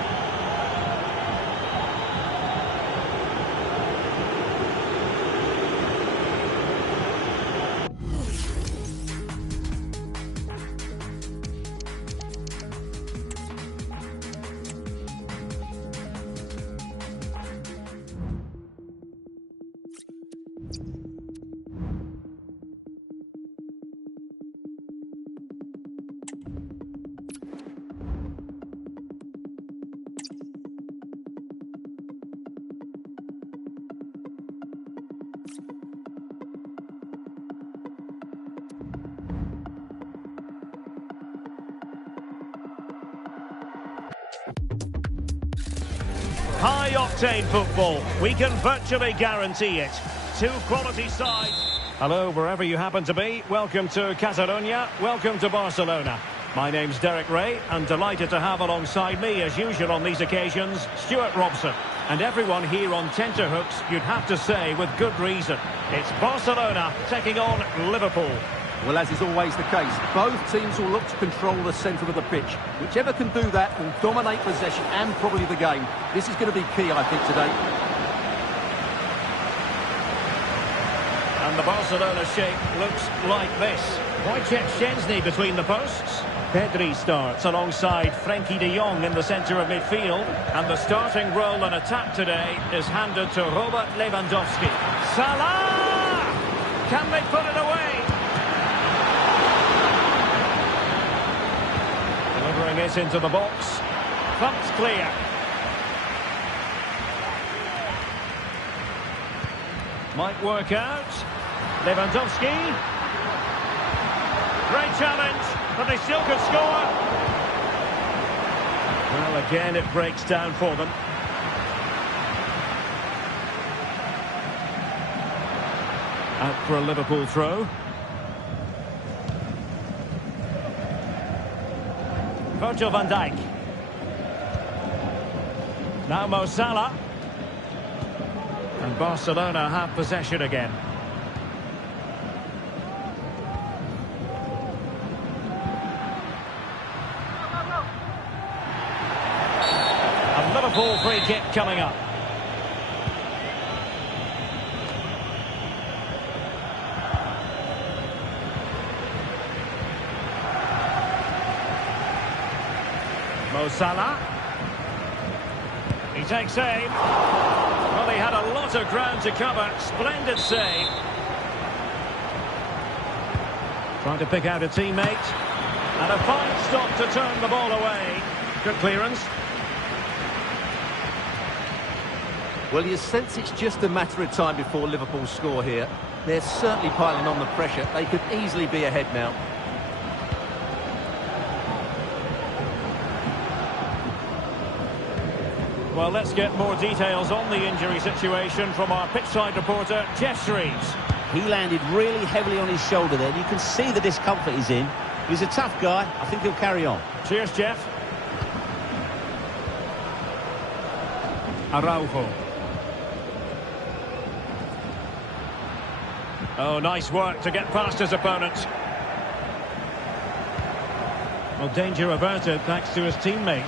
High-octane football. We can virtually guarantee it. Two quality sides. Hello, wherever you happen to be. Welcome to Catalonia. Welcome to Barcelona. My name's Derek Ray, and delighted to have alongside me, as usual on these occasions, Stuart Robson. And everyone here on tenterhooks, you'd have to say, with good reason. It's Barcelona taking on Liverpool. Well, as is always the case, both teams will look to control the centre of the pitch. Whichever can do that will dominate possession and probably the game. This is going to be key, I think, today. And the Barcelona shape looks like this. Wojciech Szczęsny between the posts. Pedri starts alongside Frenkie de Jong in the centre of midfield. And the starting role in attack today is handed to Robert Lewandowski. Salah! Can they put it away? Delivering it into the box. Thumped clear. Might work out. Lewandowski. Great challenge, but they still could score. Well, again, it breaks down for them. Out for a Liverpool throw. Virgil van Dijk. Now Mo Salah. And Barcelona have possession again. A Liverpool free kick coming up. Mo Salah. He takes aim. Well, he had a lot of ground to cover. Splendid save. Trying to pick out a teammate. And a fine stop to turn the ball away. Good clearance. Well, you sense it's just a matter of time before Liverpool score here. They're certainly piling on the pressure. They could easily be ahead now. Well, let's get more details on the injury situation from our pitchside reporter, Jeff Shreves. He landed really heavily on his shoulder there. You can see the discomfort he's in. He's a tough guy. I think he'll carry on. Cheers, Jeff. Araujo. Oh, nice work to get past his opponent. Well, danger averted thanks to his teammate.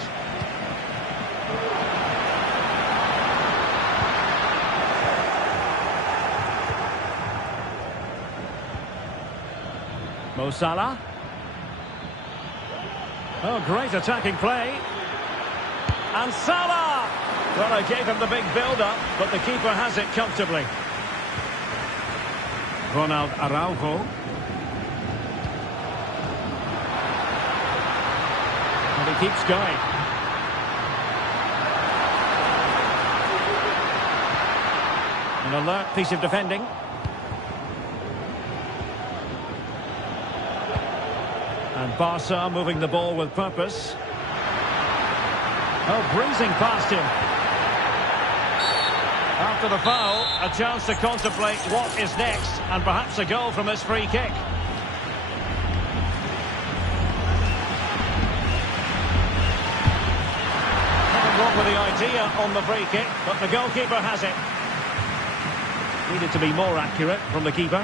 Mo Salah. Oh, great attacking play. And Salah! Well, I gave him the big build-up, but the keeper has it comfortably. Ronald Araujo. And he keeps going. An alert piece of defending. And Barca moving the ball with purpose. Oh, breezing past him. After the foul, a chance to contemplate what is next, and perhaps a goal from this free kick. Nothing wrong with the idea on the free kick, but the goalkeeper has it. Needed to be more accurate from the keeper.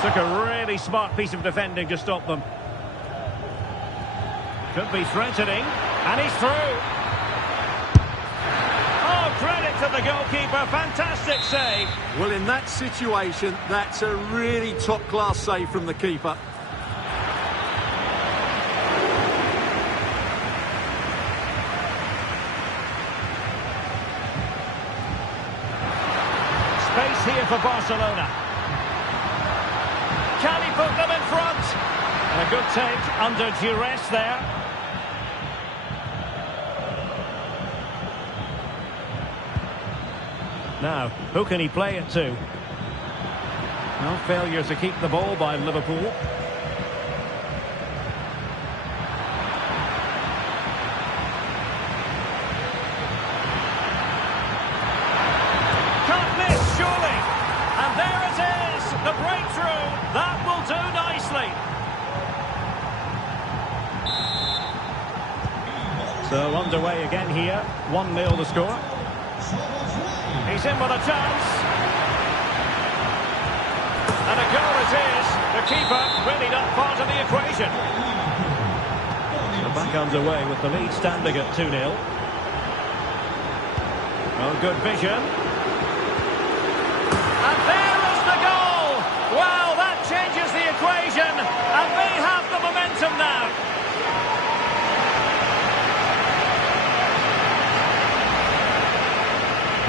Took a really smart piece of defending to stop them. Could be threatening, and he's through. Oh, credit to the goalkeeper, fantastic save. Well, in that situation, that's a really top-class save from the keeper. Space here for Barcelona. Can he put them in front? And a good take under duress there. Now, who can he play it to? No failure to keep the ball by Liverpool. Can't miss, surely. And there it is, the breakthrough. That will do nicely. So underway again here. 1-0 the score. He's in with a chance. And a goal it is. The keeper really not part of the equation. So back underway with the lead standing at 2-0. Oh, good vision. And there is the goal. Wow, that changes the equation. And they have the momentum now.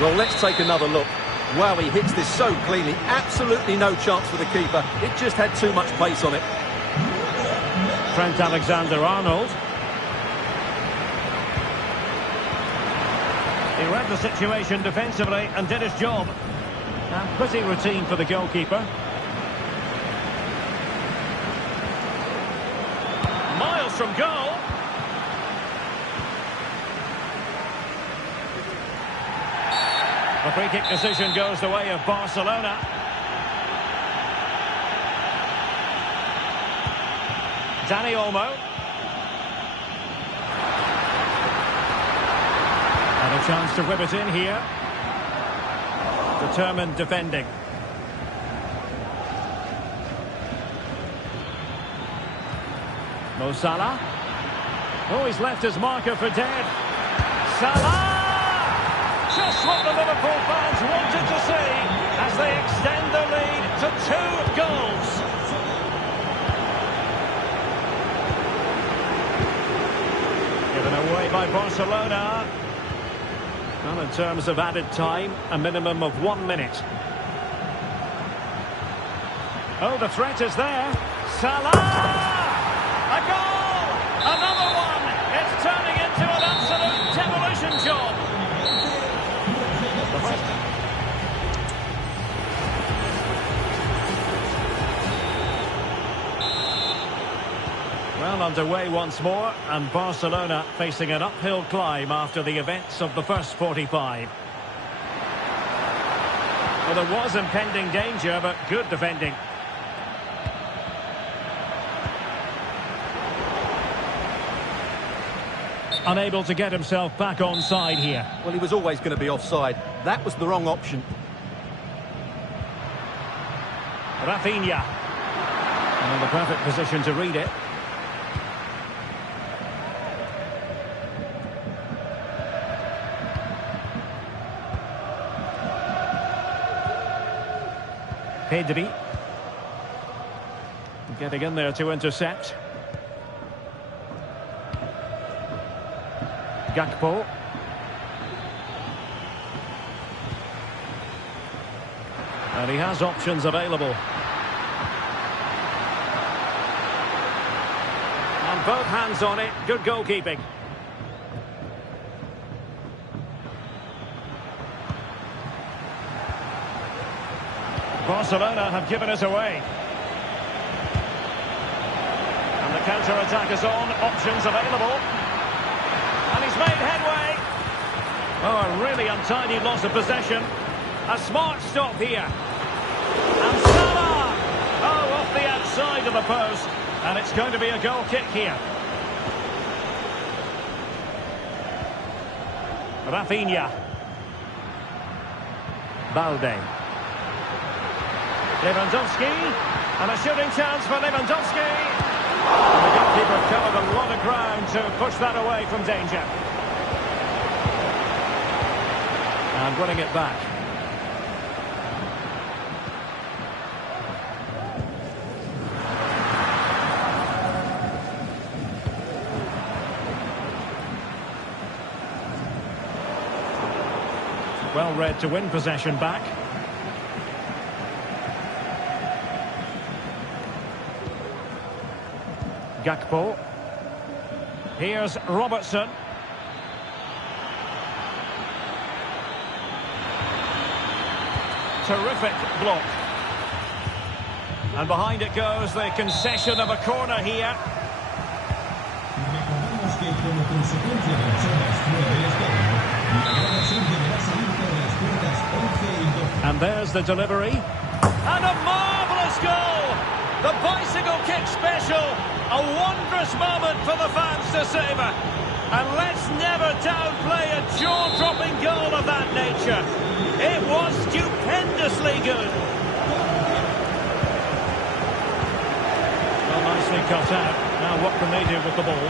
Well, let's take another look. Wow, he hits this so cleanly. Absolutely no chance for the keeper. It just had too much pace on it. Trent Alexander-Arnold. He read the situation defensively and did his job. And pretty routine for the goalkeeper. Miles from goal. The free kick decision goes the way of Barcelona. Dani Olmo. And a chance to whip it in here. Determined defending. Mo Salah. Oh, he's left his marker for dead. Salah! Just what the Liverpool fans wanted to see as they extend the lead to 2 goals. Given away by Barcelona. Well, in terms of added time, a minimum of 1 minute. Oh, the threat is there. Salah! A goal! Another one! It's turning into an absolute demolition job. Well, underway once more, and Barcelona facing an uphill climb after the events of the first 45. Well, there was impending danger, but good defending. Unable to get himself back onside here. Well, he was always going to be offside. That was the wrong option. Rafinha. In the perfect position to read it. Pedri. Getting in there to intercept. Gakpo. And he has options available. And both hands on it. Good goalkeeping. Barcelona have given us away. And the counter-attack is on. Options available. And he's made headway. Oh, a really untidy loss of possession. A smart stop here. And Salah! Oh, off the outside of the post. And it's going to be a goal kick here. Rafinha. Balde. Lewandowski. And a shooting chance for Lewandowski. And the goalkeeper covered a lot of ground to push that away from danger. And winning it back. Well read to win possession back. Gakpo. Here's Robertson. Terrific block. And behind it goes the concession of a corner here. Recordamos que como consecuencia de las horas fuera del estadio, la grabación deberá salir por las puertas 11 y 12. And there's the delivery. And a marvellous goal! The bicycle kick special. A wondrous moment for the fans to savour. And let's never downplay a jaw-dropping goal of that nature. It was stupendously good. Well, nicely cut out. Now what can they do with the ball?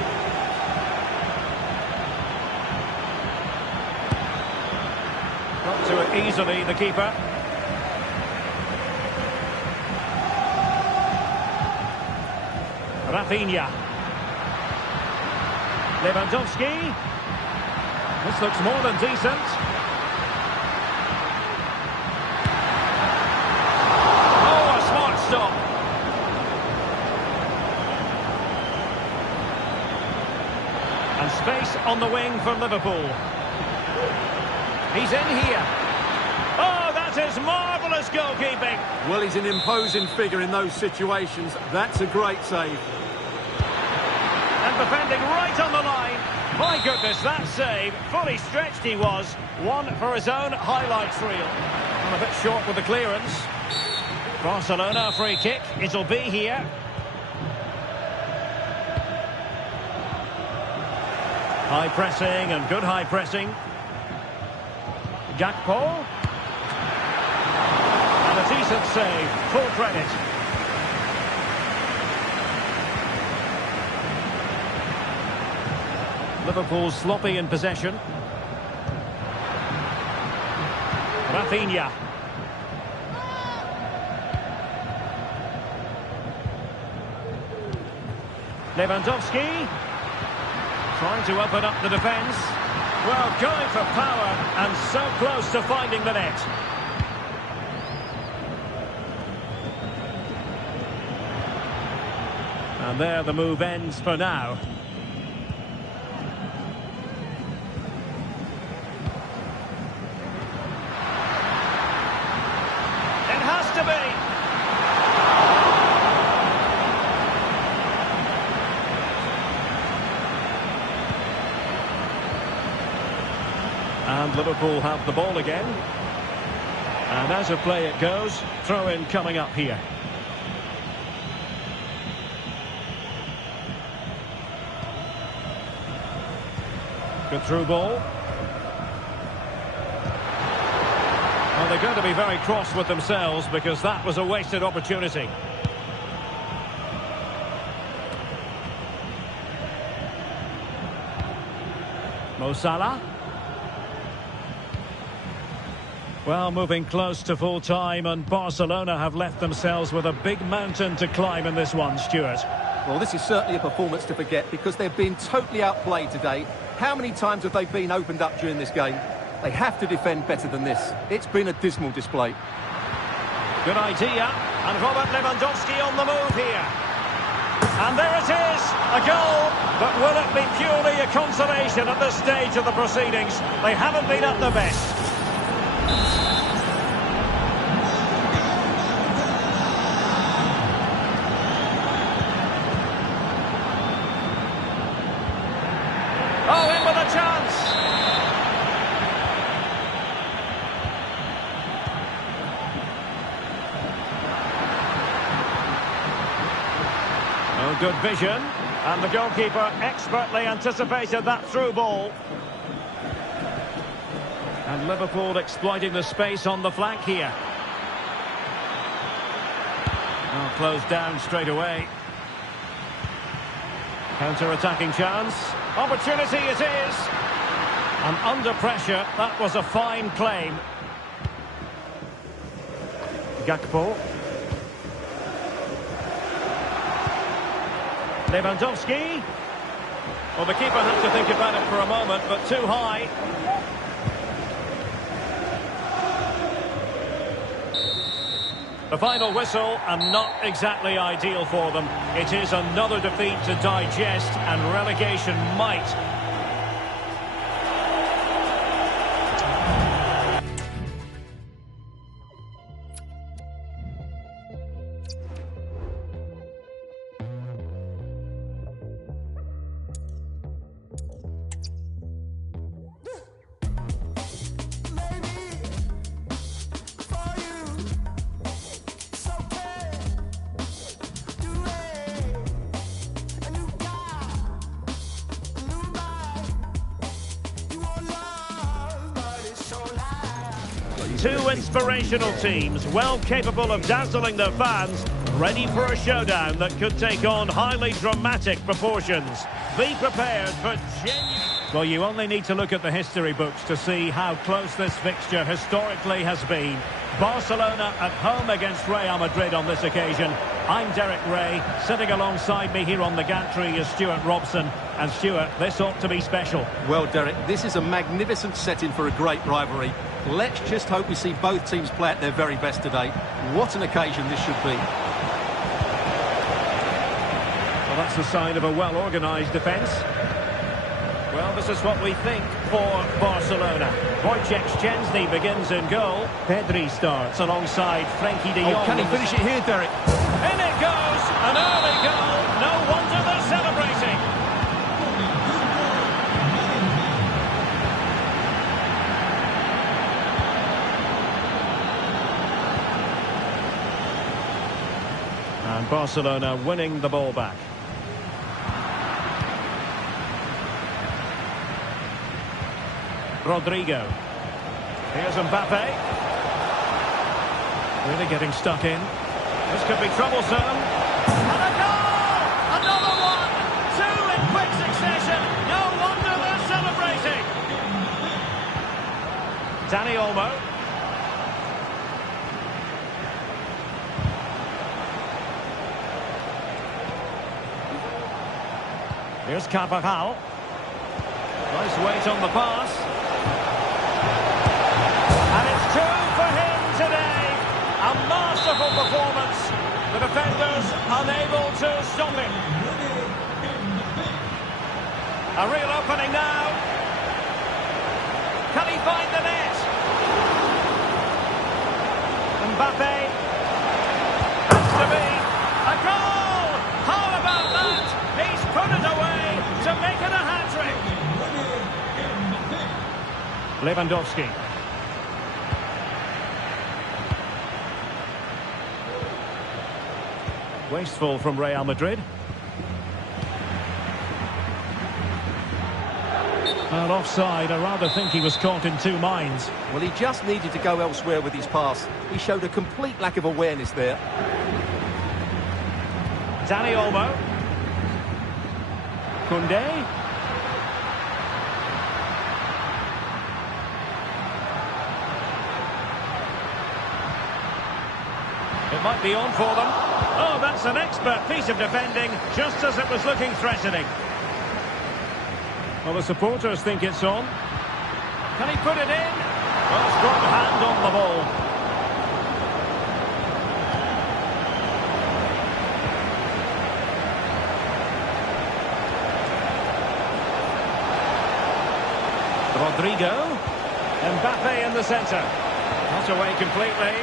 Got to it easily, the keeper. Rafinha. Lewandowski. This looks more than decent. Oh, a smart stop. And space on the wing for Liverpool. He's in here. Oh, that is marvellous goalkeeping. Well, he's an imposing figure in those situations. That's a great save. And defending right on the line. My goodness, that save. Fully stretched he was. One for his own highlights reel. And a bit short with the clearance. Barcelona free kick. It'll be here. High pressing and good high pressing. Gakpo. And a decent save. Full credit. Liverpool sloppy in possession. Rafinha. Lewandowski. Trying to open up the defence. Well, going for power and so close to finding the net. And there the move ends for now. It has to be. And Liverpool have the ball again. And as a play it goes, throw-in coming up here. Good through ball. Well, they're going to be very cross with themselves because that was a wasted opportunity. Mo Salah. Well, moving close to full time, and Barcelona have left themselves with a big mountain to climb in this one, Stuart. Well, this is certainly a performance to forget because they've been totally outplayed today. How many times have they been opened up during this game? They have to defend better than this. It's been a dismal display. Good idea, and Robert Lewandowski on the move here. And there it is, a goal, but will it be purely a consolation at this stage of the proceedings? They haven't been at their best. Oh, in with a chance. Oh, good vision. And the goalkeeper expertly anticipated that through ball. And Liverpool exploiting the space on the flank here. Well, closed down straight away. Counter-attacking chance. Opportunity it is. And under pressure, that was a fine claim. Gakpo. Lewandowski. Well, the keeper had to think about it for a moment, but too high. The final whistle, and not exactly ideal for them. It is another defeat to digest, and relegation might. Two inspirational teams, well capable of dazzling their fans, ready for a showdown that could take on highly dramatic proportions. Be prepared for genuine... Well, you only need to look at the history books to see how close this fixture historically has been. Barcelona at home against Real Madrid on this occasion. I'm Derek Ray. Sitting alongside me here on the gantry is Stuart Robson. And Stuart, this ought to be special. Well, Derek, this is a magnificent setting for a great rivalry. Let's just hope we see both teams play at their very best today. What an occasion this should be. Well, that's the sign of a well-organised defence. Well, this is what we think for Barcelona. Wojciech Szczęsny begins in goal. Pedri starts alongside Frenkie de Jong. Oh, can he finish it here, Derek? In it goes! An early goal! No wonder they're celebrating! And Barcelona winning the ball back. Rodrigo. Here's Mbappe. Really getting stuck in. This could be troublesome. And a goal! Another one! Two in quick succession. No wonder they're celebrating. Dani Olmo. Here's Carvajal. Nice weight on the pass. And it's two for him today. A masterful performance. The defenders unable to stop him. A real opening now. Can he find the net? Mbappe. Has to be a goal! How about that? He's put it away to make it a hat-trick. Lewandowski. Wasteful from Real Madrid. Well, offside. I rather think he was caught in two minds. Well, he just needed to go elsewhere with his pass. He showed a complete lack of awareness there. Dani Olmo. Koundé. It might be on for them. Oh, that's an expert piece of defending, just as it was looking threatening. Well, the supporters think it's on. Can he put it in? Well, strong hand on the ball. Rodrigo. Mbappe in the centre. Not away completely.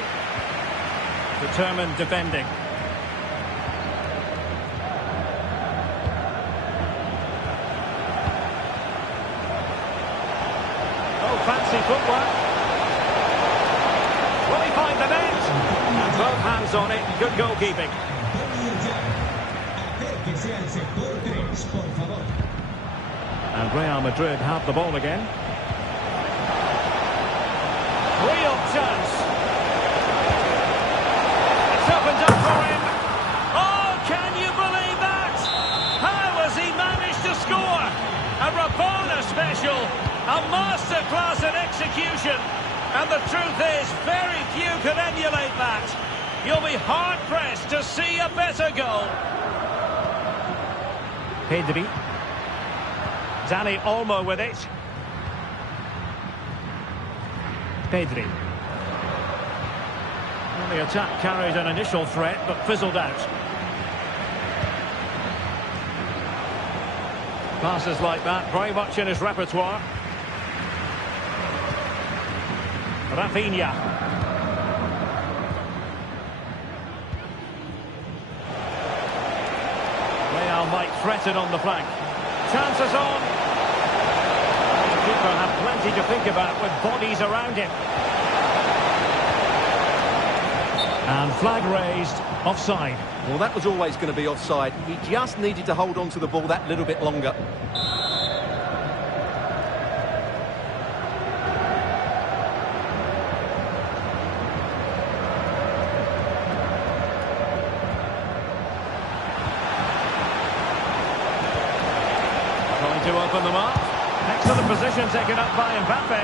Determined defending. Fancy footwork. Will he find the net? And both hands on it. Good goalkeeping. And Real Madrid have the ball again. Real chance. It's opened up for him. Oh, can you believe that? How has he managed to score? A Rabona special. A masterclass in execution. And the truth is, very few can emulate that. You'll be hard-pressed to see a better goal. Pedri. Dani Olmo with it. Pedri. Well, the attack carried an initial threat, but fizzled out. Passes like that, very much in his repertoire. Rafinha. Real might threaten on the flank. Chances on. The keeper had plenty to think about with bodies around him. And flag raised, offside. Well, that was always going to be offside. He just needed to hold on to the ball that little bit longer. To open them up. Excellent position taken up by Mbappe.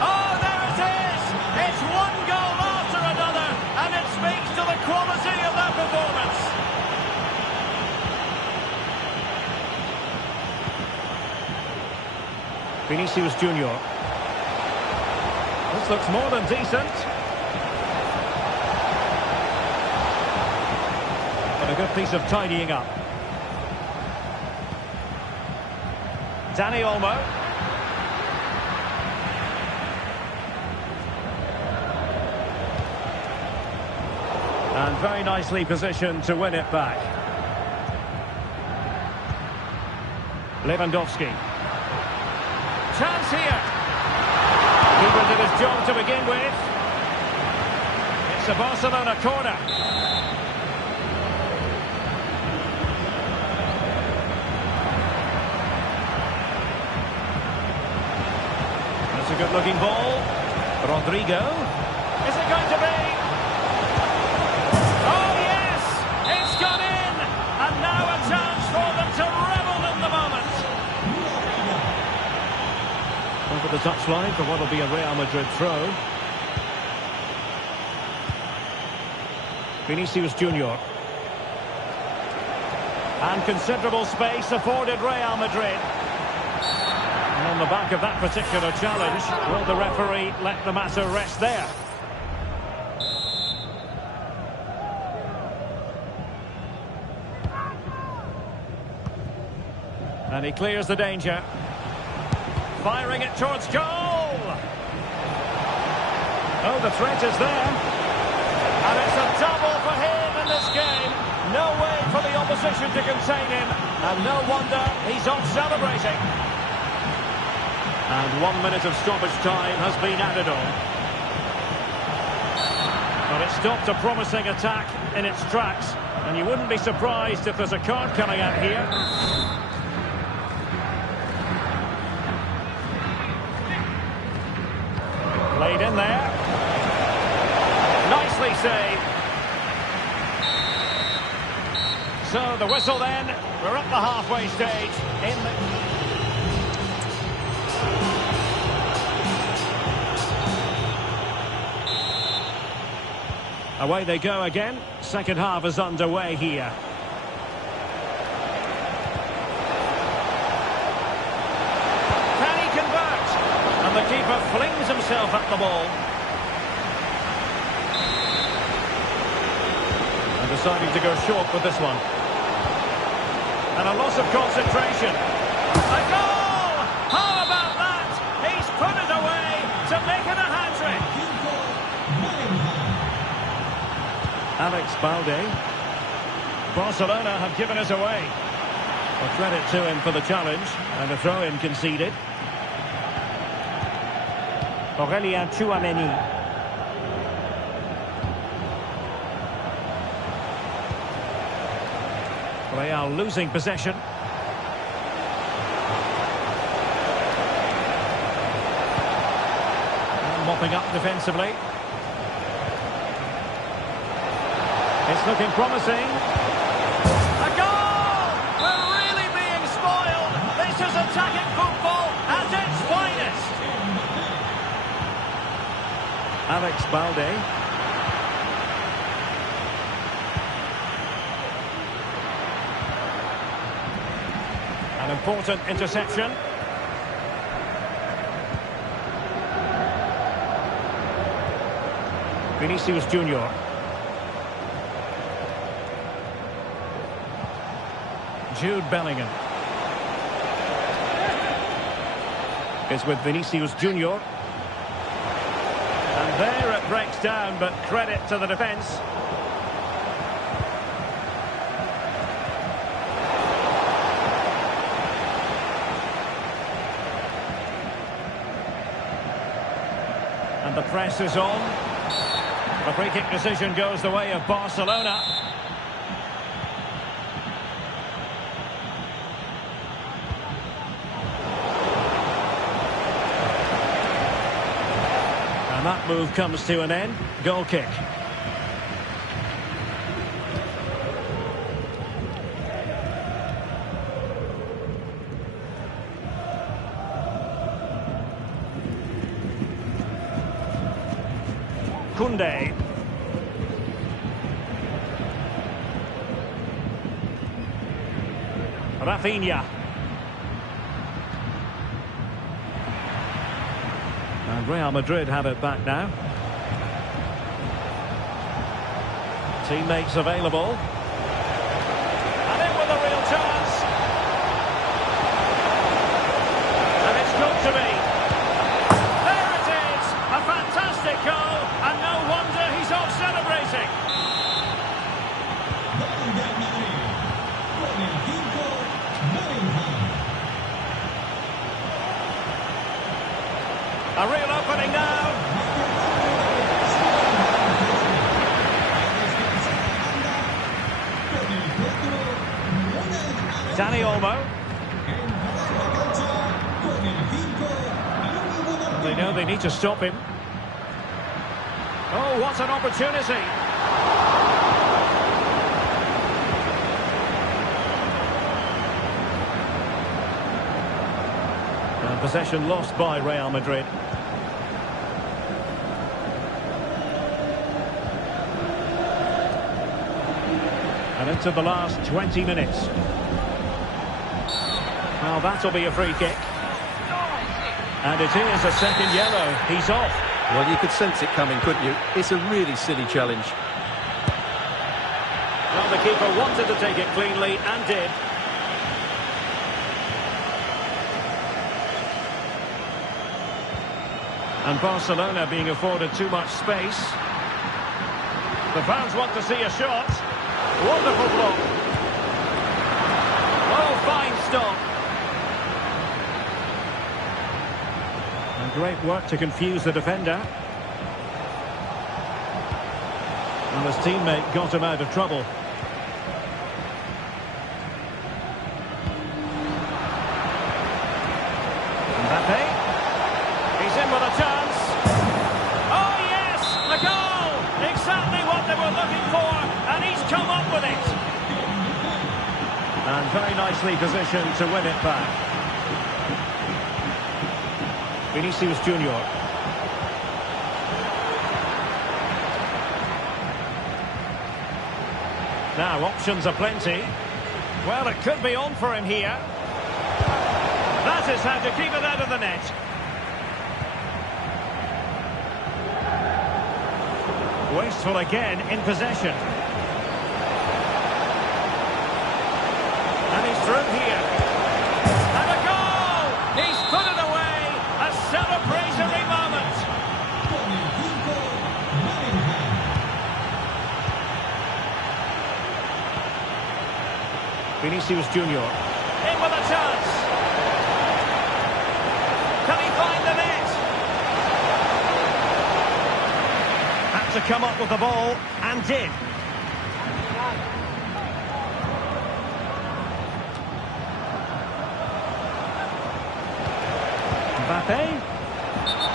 Oh, there it is! It's one goal after another, and it speaks to the quality of that performance. Vinicius Junior. This looks more than decent. But a good piece of tidying up. Dani Olmo. And very nicely positioned to win it back. Lewandowski. Chance here. Keeper did his job to begin with. It's a Barcelona corner. A good-looking ball. Rodrigo. Is it going to be? Oh, yes! It's gone in! And now a chance for them to revel in the moment. Over the touchline for what will be a Real Madrid throw. Vinicius Junior. And considerable space afforded Real Madrid. On the back of that particular challenge, will the referee let the matter rest there? And he clears the danger. Firing it towards goal! Oh, the threat is there. And it's a double for him in this game. No way for the opposition to contain him. And no wonder he's off celebrating. And 1 minute of stoppage time has been added on. But it stopped a promising attack in its tracks. And you wouldn't be surprised if there's a card coming out here. Played in there. Nicely saved. So the whistle then. We're at the halfway stage. Away they go again. Second half is underway here. Can he convert? And the keeper flings himself at the ball. And deciding to go short with this one. And a loss of concentration. A goal! How about that? He's put it away to make it a hat-trick. Alex Balde. Barcelona have given us away. Well, credit to him for the challenge. And a throw-in conceded. Aurélien Tchouameni. Real losing possession. And mopping up defensively. It's looking promising. A goal! We're really being spoiled. This is attacking football at its finest. Alex Balde. An important interception. Vinicius Junior. Jude Bellingham. It's with Vinicius Junior. And there it breaks down, but credit to the defence. And the press is on. The free kick decision goes the way of Barcelona. And that move comes to an end. Goal kick. Koundé. Rafinha. And Real Madrid have it back now. Teammates available. And in with a real chance. And it's got to be. There it is! A fantastic goal, and no wonder he's off celebrating. A real opening now. Dani Olmo. They know they need to stop him. Oh, what an opportunity. And possession lost by Real Madrid. And into the last 20 minutes. Well, that'll be a free kick. And it is a second yellow. He's off. Well, you could sense it coming, couldn't you? It's a really silly challenge. Well, the keeper wanted to take it cleanly and did. And Barcelona being afforded too much space. The fans want to see a shot. Wonderful block. Oh, fine stop. And great work to confuse the defender. And his teammate got him out of trouble. Mbappe. He's in with a chance. Oh, yes! A goal! Exactly what they were looking for, and he's come up with it. And very nicely positioned to win it back. Vinicius Junior. Now, options are plenty. Well, it could be on for him here. That is how to keep it out of the net. Wasteful again in possession. And he's through here. And a goal! He's put it away! A celebratory moment! Vinicius Junior. In with a chance! Can he find the net? Had to come up with the ball, and did. Mbappe.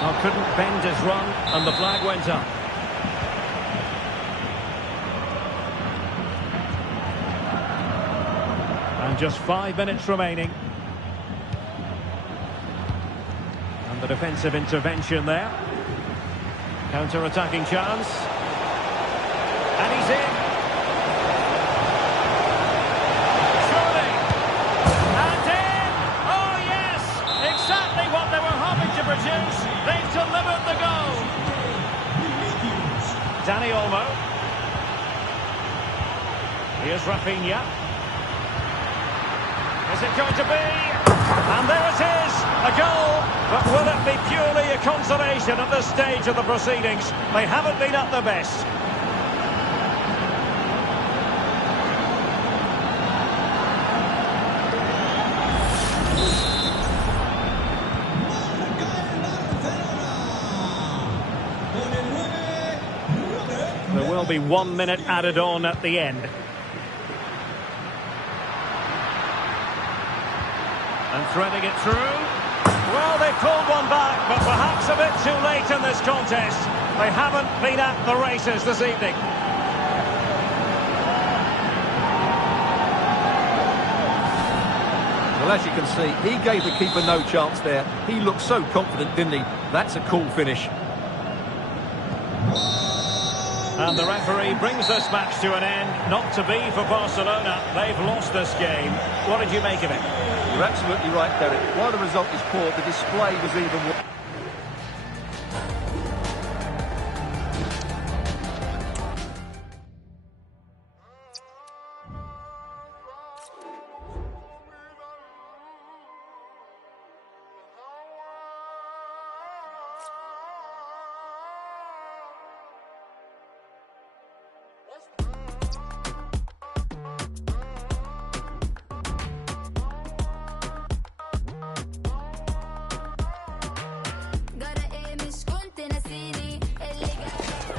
Oh, couldn't bend his run, and the flag went up. And just 5 minutes remaining. And the defensive intervention there. Counter-attacking chance. And he's in. Surely. And in! Oh, yes! Exactly what they were hoping to produce. They've delivered the goal. Dani Olmo. Here's Rafinha. Is it going to be? And there it is, a goal. But will it be purely a consolation at this stage of the proceedings? They haven't been at their best. There will be 1 minute added on at the end. And threading it through. Well, they pulled one back, but perhaps a bit too late in this contest. They haven't been at the races this evening. Well, as you can see, he gave the keeper no chance there. He looked so confident, didn't he? That's a cool finish. And the referee brings this match to an end. Not to be for Barcelona. They've lost this game. What did you make of it? You're absolutely right, Derek. While the result is poor, the display was even worse.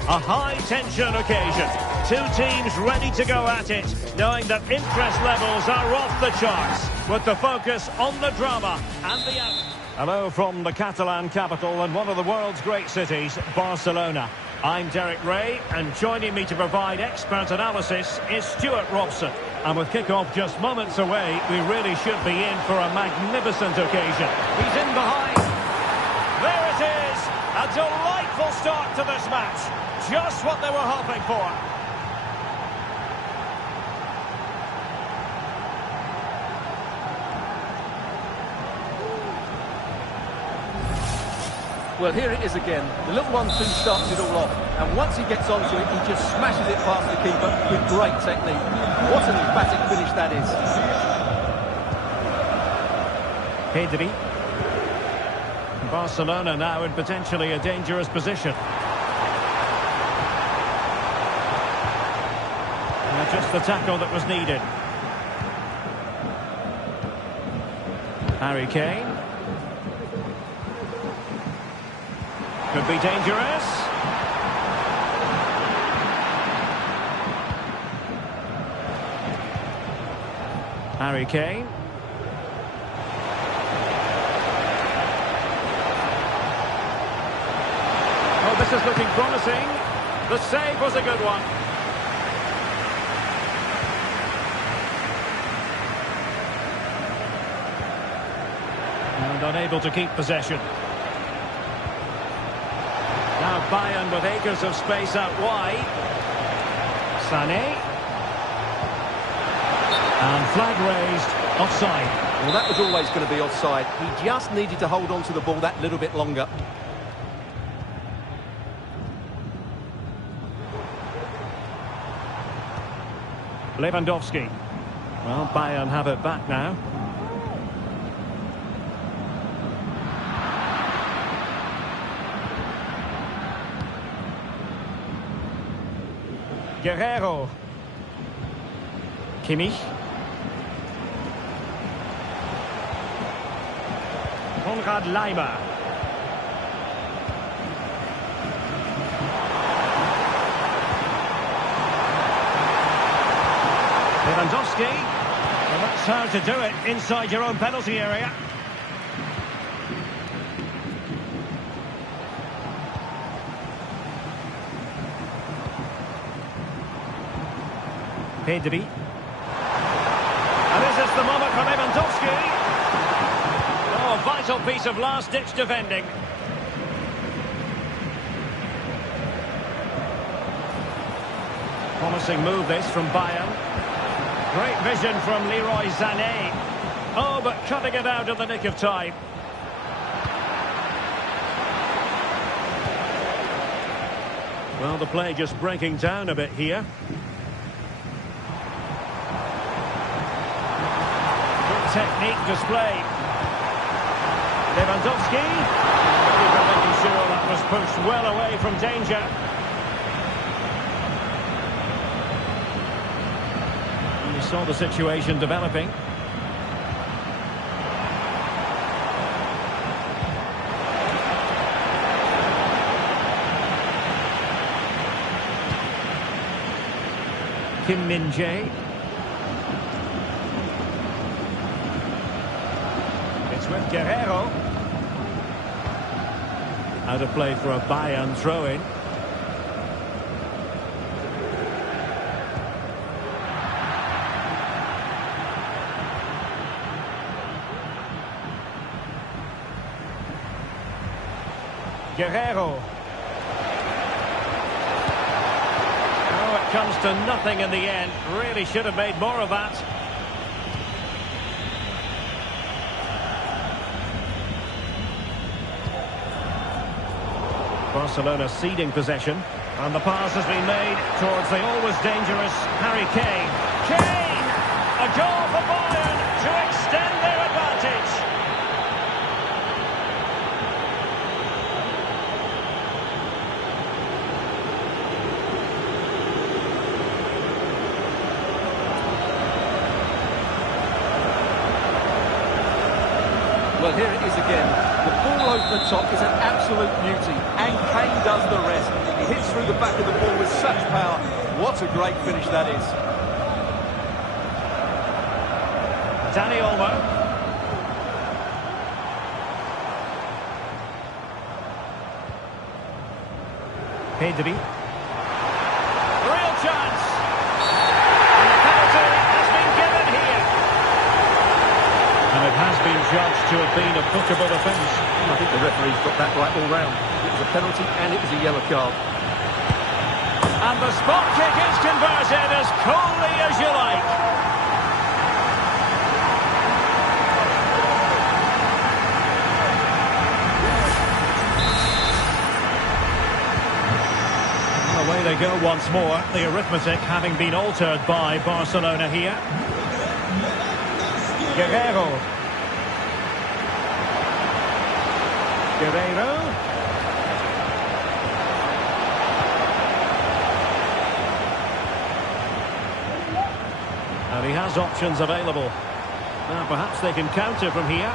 A high-tension occasion. Two teams ready to go at it, knowing that interest levels are off the charts, with the focus on the drama and the out. Hello from the Catalan capital and one of the world's great cities, Barcelona. I'm Derek Ray, and joining me to provide expert analysis is Stuart Robson. And with kick-off just moments away, we really should be in for a magnificent occasion. He's in behind. There it is! A delightful start to this match. Just what they were hoping for. Well, here it is again. The little 1-2 starts it all off. And once he gets onto it, he just smashes it past the keeper with great technique. What an emphatic finish that is. Pedri. Barcelona now in potentially a dangerous position. Just the tackle that was needed. Harry Kane. Could be dangerous. Harry Kane. Oh, this is looking promising. The save was a good one. And unable to keep possession. Now Bayern with acres of space out wide. Sané. And flag raised. Offside. Well, that was always going to be offside. He just needed to hold on to the ball that little bit longer. Lewandowski. Well, Bayern have it back now. Guerrero. Kimmich. Konrad Laimer. Lewandowski. Well, that's how to do it inside your own penalty area. Pedri. And this is the moment for Lewandowski. Oh, a vital piece of last-ditch defending. Promising move this from Bayern. Great vision from Leroy Sané. Oh, but cutting it out in the nick of time. Well, the play just breaking down a bit here. Technique displayed. Lewandowski. Making sure that was pushed well away from danger. And we saw the situation developing. Kim Min-jae. With Guerrero. Out of play for a Bayern throw-in. Guerrero. Oh, it comes to nothing in the end. Really should have made more of that. Barcelona ceding possession, and the pass has been made towards the always dangerous Harry Kane. Kane! A goal for Bayern to extend their advantage. Well, here it is again. The ball over the top is an absolute beauty, and Kane does the rest. He hits through the back of the ball with such power. What a great finish that is. Dani Olmo. Pedri. Real chance. And the penalty has been given here. And it has been judged to have been a bookable offence. I think the referee's got that right all round. It was a penalty and it was a yellow card. And the spot kick is converted as coolly as you like. they go once more, the arithmetic having been altered by Barcelona here. Guerreiro. And he has options available. Now perhaps they can counter from here.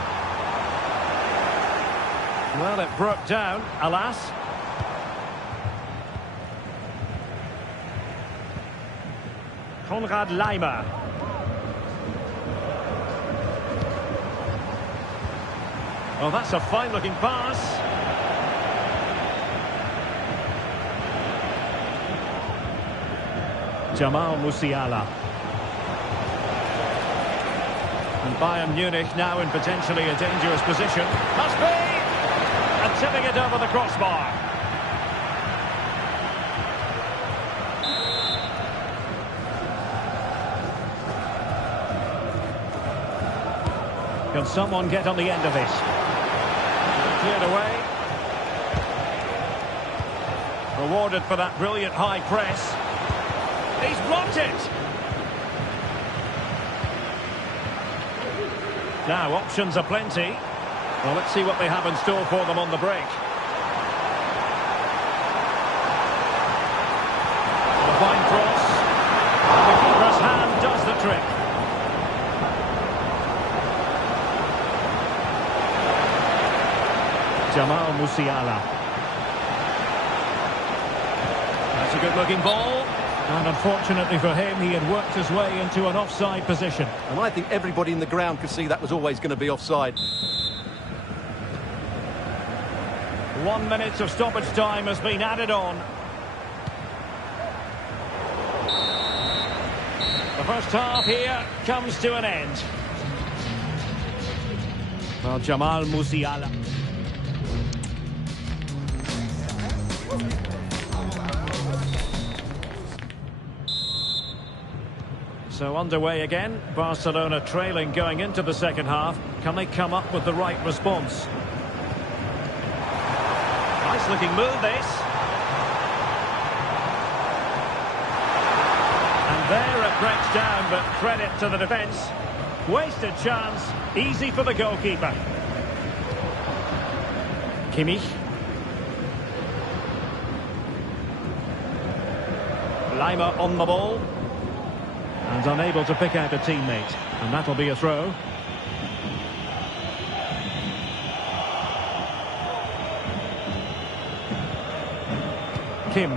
Well, it broke down, alas. Konrad Laimer. Oh, that's a fine-looking pass. Jamal Musiala. And Bayern Munich now in potentially a dangerous position. Must be! And tipping it over the crossbar. Can someone get on the end of this? Cleared away. Rewarded for that brilliant high press. He's blocked it. Now, options are plenty. Well, let's see what they have in store for them on the break. A fine cross. The keeper's hand does the trick. Jamal Musiala. That's a good-looking ball. And unfortunately for him, he had worked his way into an offside position. And I think everybody in the ground could see that was always going to be offside. 1 minute of stoppage time has been added on. The first half here comes to an end. Well, Jamal Musiala. So underway again, Barcelona trailing going into the second half. Can they come up with the right response? Nice looking move this. And there it breaks down, but credit to the defence. Wasted chance, easy for the goalkeeper. Kimmich. Laimer on the ball. And unable to pick out a teammate. And that'll be a throw. Kim.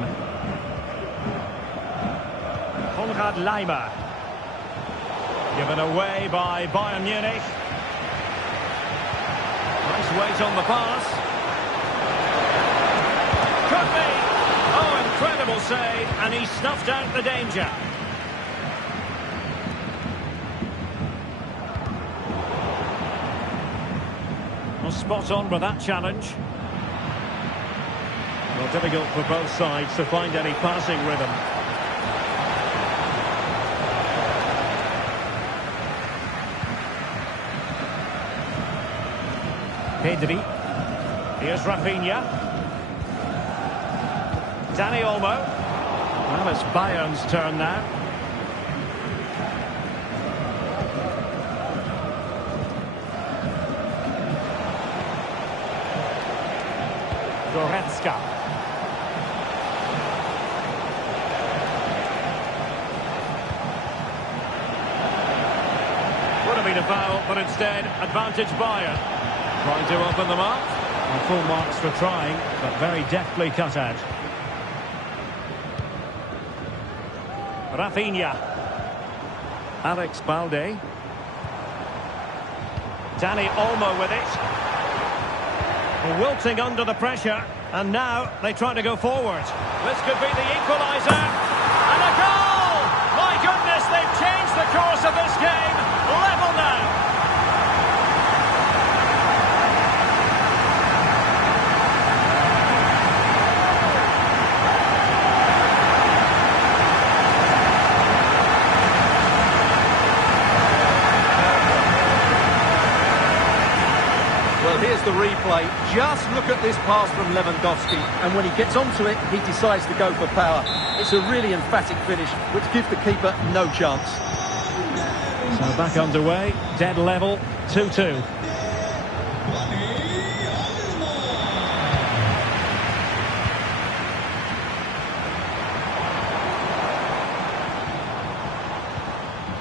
Konrad Laimer. Given away by Bayern Munich. Nice weight on the pass. Could be. Oh, incredible save. And he snuffed out the danger. Well, spot on with that challenge. Well, difficult for both sides to find any passing rhythm. Pedri. Here's Rafinha. Dani Olmo. Well, it's Bayern's turn now. Goretzka. Would have been a foul, but instead, advantage Bayern. Trying to open them up. And full marks for trying, but very deftly cut out. Rafinha. Alex Balde. Dani Olmo with it. Wilting under the pressure, and now they try to go forward. This could be the equaliser, and a goal! My goodness, they've changed the course of this game. Level now. Well, here's the replay. Just look at this pass from Lewandowski. And when he gets onto it, he decides to go for power. It's a really emphatic finish, which gives the keeper no chance. So back underway, dead level, 2-2.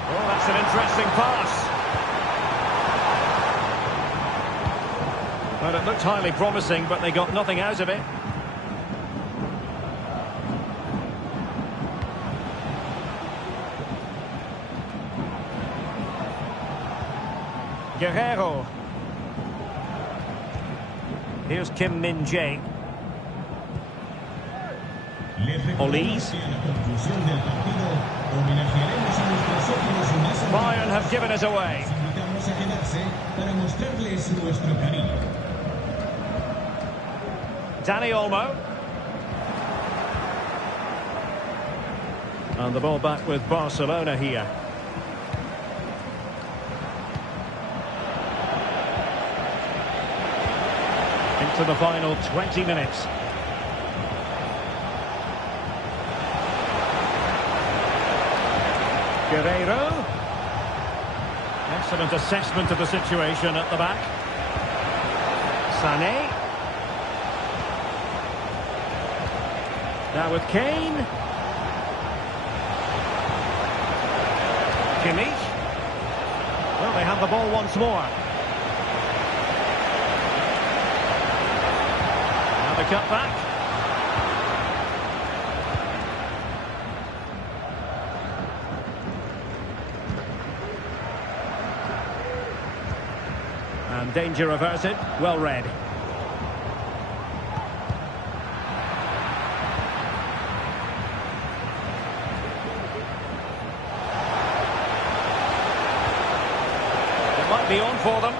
Oh, that's an interesting pass. Well, it looked highly promising, but they got nothing out of it. Guerrero. Here's Kim Min-jae. Olise. Bayern have given us away. Dani Olmo. And the ball back with Barcelona here. Into the final 20 minutes. Guerrero. Excellent assessment of the situation at the back. Sané. Now with Kane. Kimmich. Well, they have the ball once more. Now the cut back. And danger averted. Well read. Might be on for them.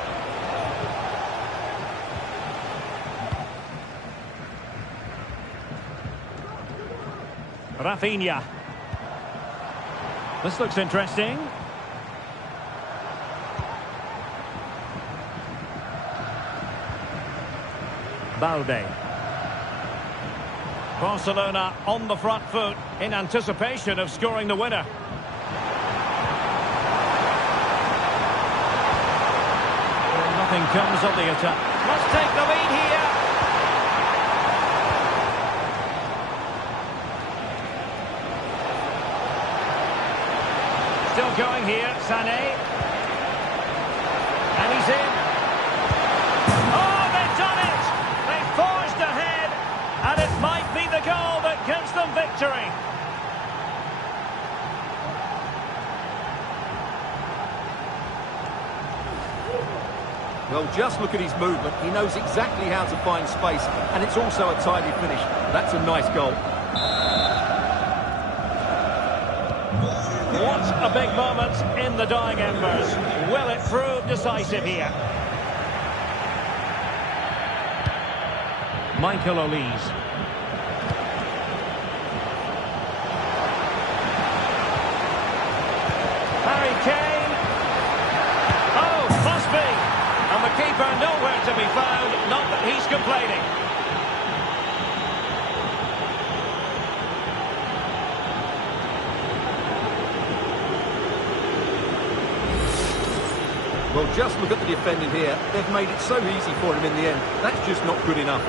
Rafinha. This looks interesting. Balde. Barcelona on the front foot in anticipation of scoring the winner. Nothing comes of the attack. Must take the lead here. Still going here, Sané. And he's in. Oh, they've done it! They've forged ahead, and it might be the goal that gives them victory. Well, just look at his movement. He knows exactly how to find space, and it's also a tidy finish. That's a nice goal. What a big moment in the dying embers. Will it prove decisive here? Michael Olise. Harry Kane. Oh, must be. And the keeper nowhere to be found, not that he's complaining. Well, just look at the defending here. They've made it so easy for him in the end. That's just not good enough.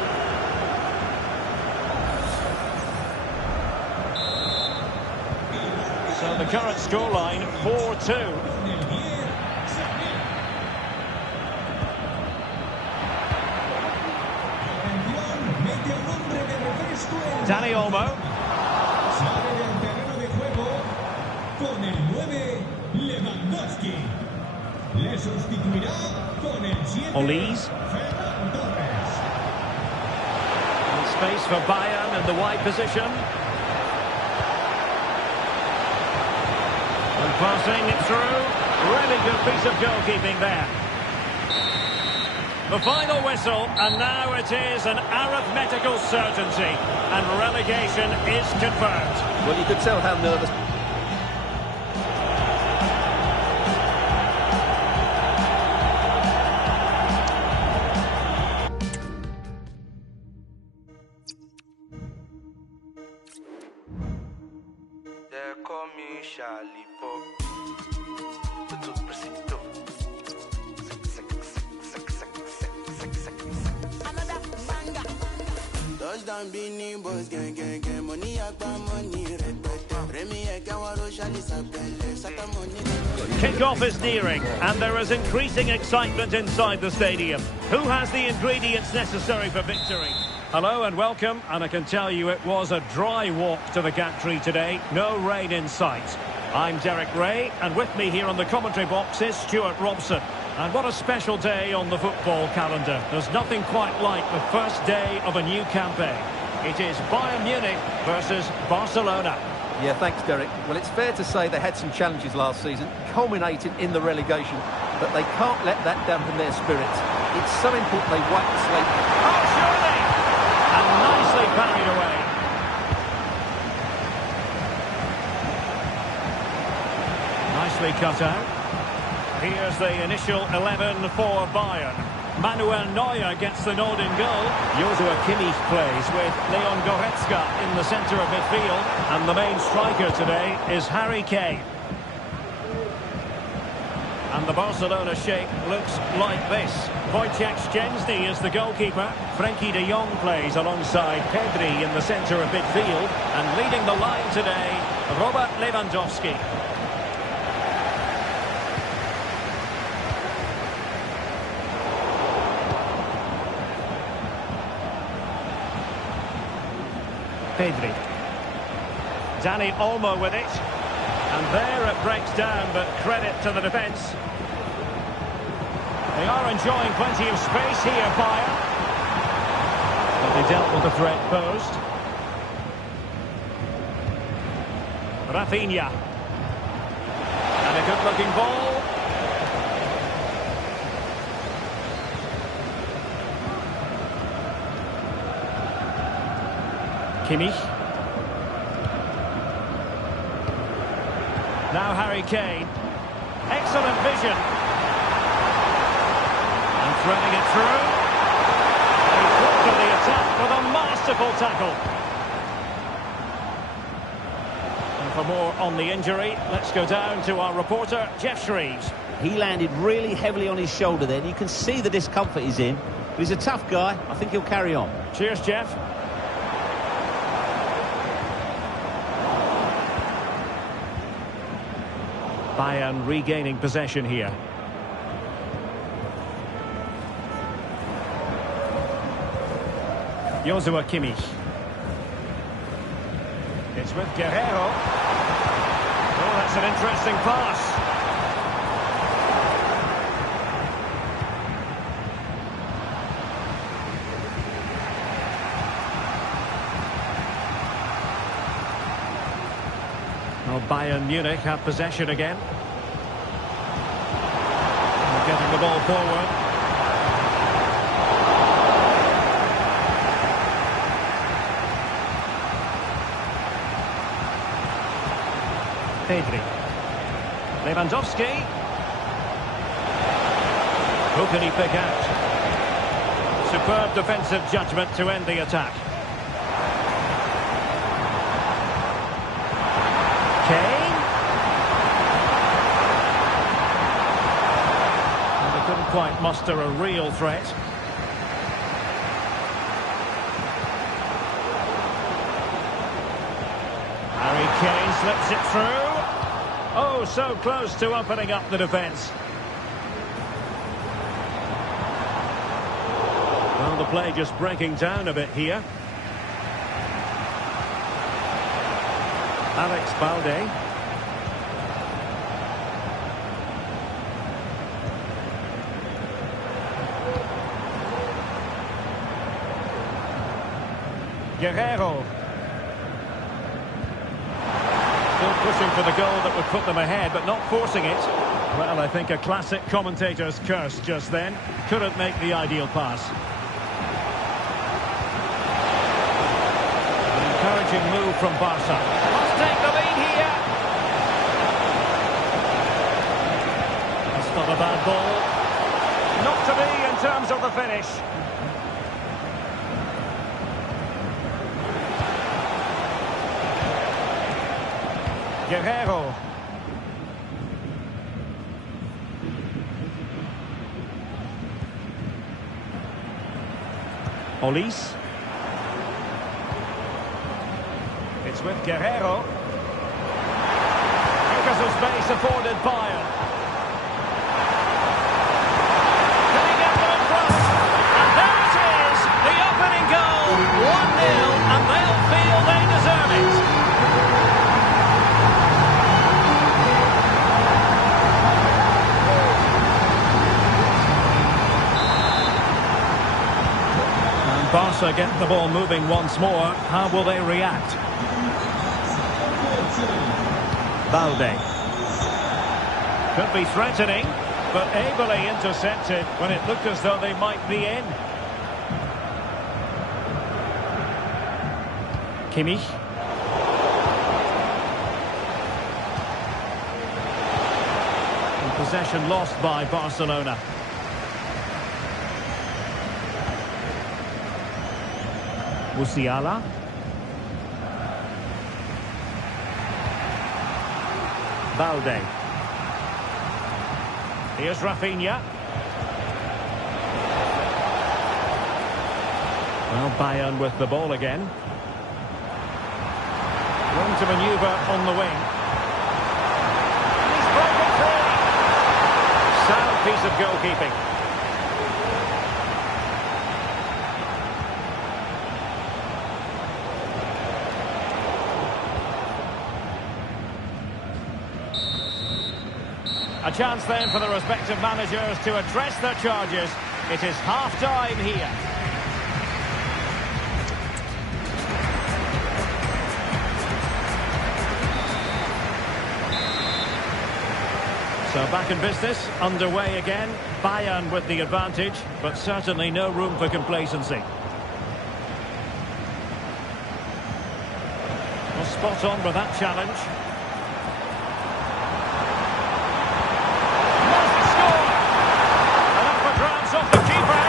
So the current scoreline, 4-2. Dani Olmo. Sale del terreno de juego con el 9, Lewandowski. Le sustituirá con el 7, Olise. Ferran Torres. And space for Bayern in the wide position. And passing it through. Really good piece of goalkeeping there. The final whistle, and now it is an arithmetical certainty, and relegation is confirmed. Well, you could tell how nervous. Touchdown Beanie Boys, gang, money agba money, repete. Remy Ekawaro Shali Sapele, Sata money. Kick-off is nearing, and there is increasing excitement inside the stadium. Who has the ingredients necessary for victory? Hello and welcome, and I can tell you it was a dry walk to the gantry today. No rain in sight. I'm Derek Ray, and with me here on the commentary box is Stuart Robson. And what a special day on the football calendar. There's nothing quite like the first day of a new campaign. It is Bayern Munich versus Barcelona. Yeah, thanks, Derek. Well, it's fair to say they had some challenges last season, culminating in the relegation, but they can't let that dampen their spirits. It's so important they wipe the slate. Oh, surely! And nicely parried away. Nicely cut out. Here's the initial 11 for Bayern. Manuel Neuer gets the nod in goal. Joshua Kimmich plays with Leon Goretzka in the centre of midfield. And the main striker today is Harry Kane. And the Barcelona shape looks like this. Wojciech Szczęsny is the goalkeeper. Frenkie de Jong plays alongside Pedri in the centre of midfield. And leading the line today, Robert Lewandowski. Pedri. Dani Olmo with it. And there it breaks down, but credit to the defence. They are enjoying plenty of space here, Bayern. But they dealt with the threat posed. Rafinha. And a good-looking ball. Kimmich. Now Harry Kane. Excellent vision. And threading it through. He thwarted the attack with a masterful tackle. And for more on the injury, let's go down to our reporter, Jeff Shreves. He landed really heavily on his shoulder there, and you can see the discomfort he's in. But he's a tough guy. I think he'll carry on. Cheers, Jeff. Bayern regaining possession here. Joshua Kimmich. It's with Guerrero. Oh, that's an interesting pass. Well, Bayern Munich have possession again. They're getting the ball forward. Pedri. Lewandowski. Who can he pick out? Superb defensive judgment to end the attack. Kane. And they couldn't quite muster a real threat. Harry Kane slips it through. Oh, so close to opening up the defence. Well, the play just breaking down a bit here. Alex Balde. Guerrero. Still pushing for the goal that would put them ahead, but not forcing it. Well, I think a classic commentator's curse just then. Couldn't make the ideal pass. An encouraging move from Barca. Must take the lead here. That's not a bad ball. Not to be in terms of the finish. Guerrero. Olise. It's with Guerrero. Because of space afforded Bayern. Can he get them in front? And there it is, the opening goal. 1-0, and they'll feel they deserve it. And Barca get the ball moving once more. How will they react? Balde. Could be threatening, but ably intercepted when it looked as though they might be in. Kimmich. And possession lost by Barcelona. Musiala. Balde. Here's Rafinha. Well, Bayern with the ball again. Room to manoeuvre on the wing. And he's broken free. Sound piece of goalkeeping. A chance then for the respective managers to address their charges. It is half-time here. So back in business, underway again. Bayern with the advantage, but certainly no room for complacency. Well, spot on with that challenge. Off the keeper,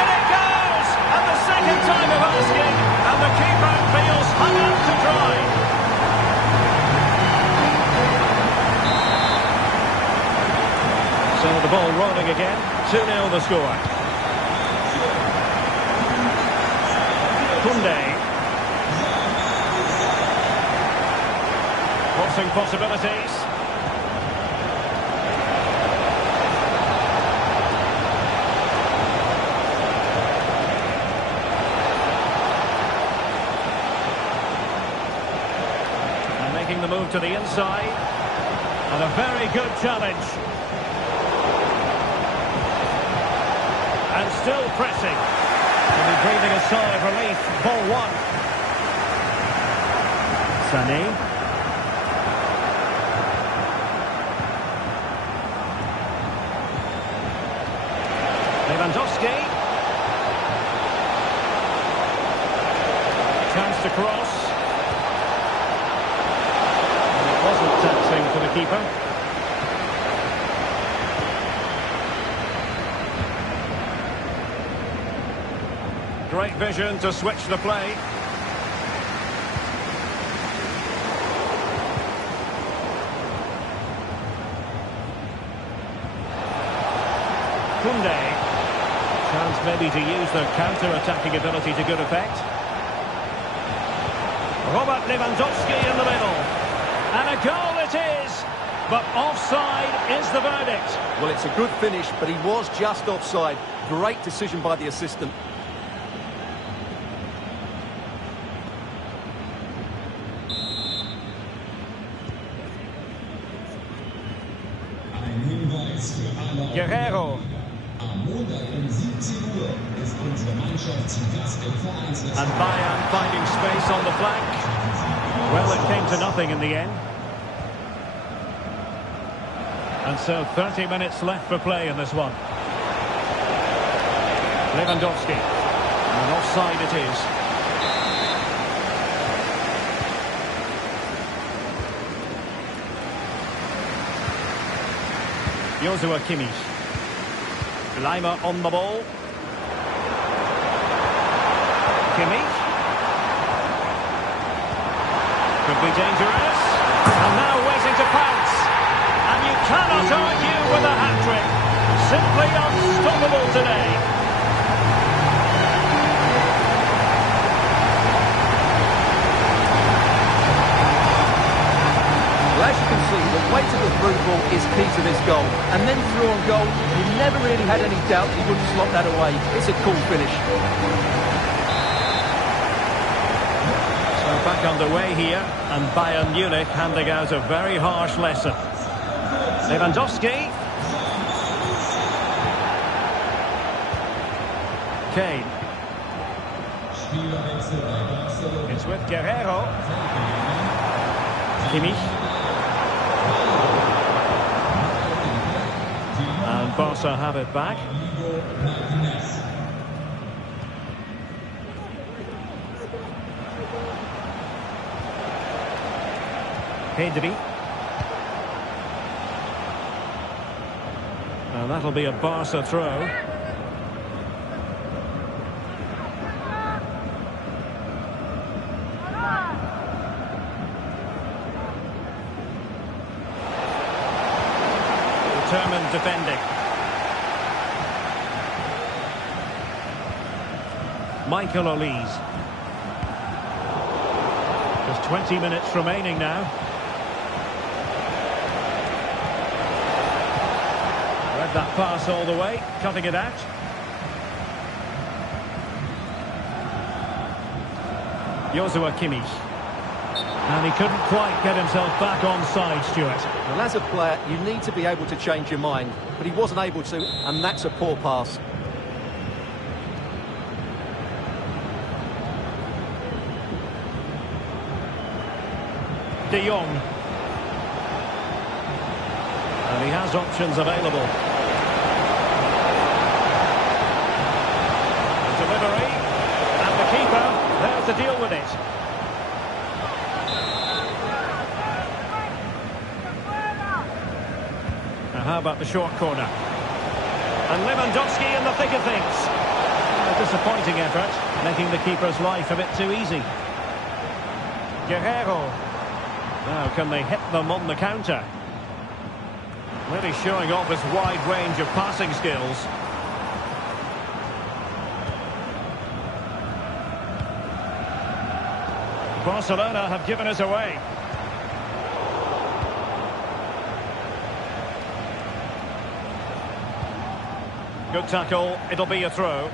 in it goes, and the second time of asking, and the keeper feels hung out to dry. So the ball rolling again, 2-0 the score. Koundé. Crossing possibilities. Making the move to the inside, and a very good challenge, and still pressing. He'll be breathing a sigh of relief. Ball one. Sané. Lewandowski. Chance to cross. Wasn't taxing for the keeper. Great vision to switch the play. Koundé. Chance maybe to use their counter-attacking ability to good effect. Robert Lewandowski in the middle. And a goal it is, but offside is the verdict. Well, it's a good finish, but he was just offside. Great decision by the assistant. Guerrero. And Bayern finding space on the flank. Well, it came to nothing in the end. And so 30 minutes left for play in this one. Lewandowski. And offside it is. Joshua Kimmich. Lima on the ball. Kimmich. Could be dangerous. And now waiting to pounce. And you cannot argue with a hat-trick. Simply unstoppable today. through ball is key to this goal. And then through on goal, you never really had any doubt he wouldn't slot that away. It's a cool finish. So back underway here, and Bayern Munich handing out a very harsh lesson. Lewandowski. Kane. It's with Guerrero. Kimmich. And Barca have it back. Pedri. And that'll be a Barca throw. Determined defending. Michael Olise. Just 20 minutes remaining now. Read that pass all the way, cutting it out. Joshua Kimmich. And he couldn't quite get himself back onside, Stuart. Well, as a player, you need to be able to change your mind, but he wasn't able to, and that's a poor pass. De Jong. And he has options available. The delivery. And the keeper there to deal with it. Now how about the short corner? And Lewandowski in the thick of things. A disappointing effort, making the keeper's life a bit too easy. Guerrero. Now, can they hit them on the counter? Really showing off his wide range of passing skills. Barcelona have given us away. Good tackle, it'll be a throw.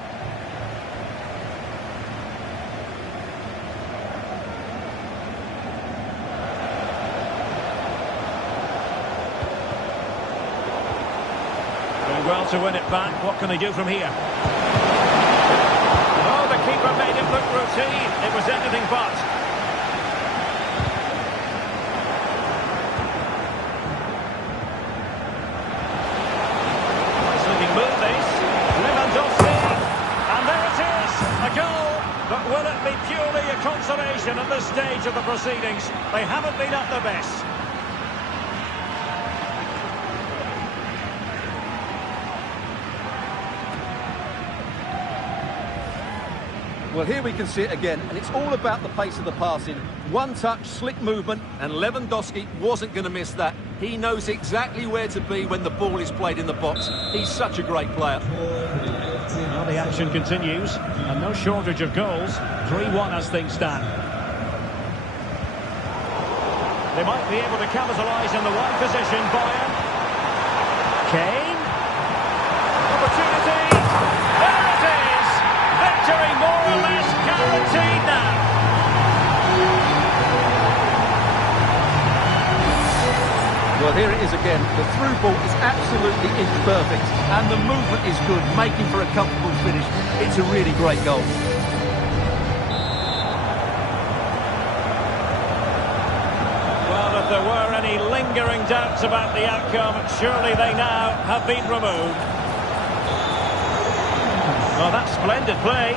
Well to win it back. What can they do from here? Oh, the keeper made it look routine. It was anything but. Nice looking move this. Lewandowski. And there it is. A goal. But will it be purely a consolation at this stage of the proceedings? They haven't been at their best. Well, here we can see it again, and it's all about the pace of the passing. One touch, slick movement, and Lewandowski wasn't going to miss that. He knows exactly where to be when the ball is played in the box. He's such a great player. Well, the action continues, and no shortage of goals. 3-1 as things stand. They might be able to capitalise in the wide position. Bayern. Kane. Opportunity. There it is. Victory more or less guaranteed now. Well, here it is again. The through ball is absolutely imperfect, and the movement is good, making for a comfortable finish. It's a really great goal. Well, if there were any lingering doubts about the outcome, surely they now have been removed. Well, that's splendid play.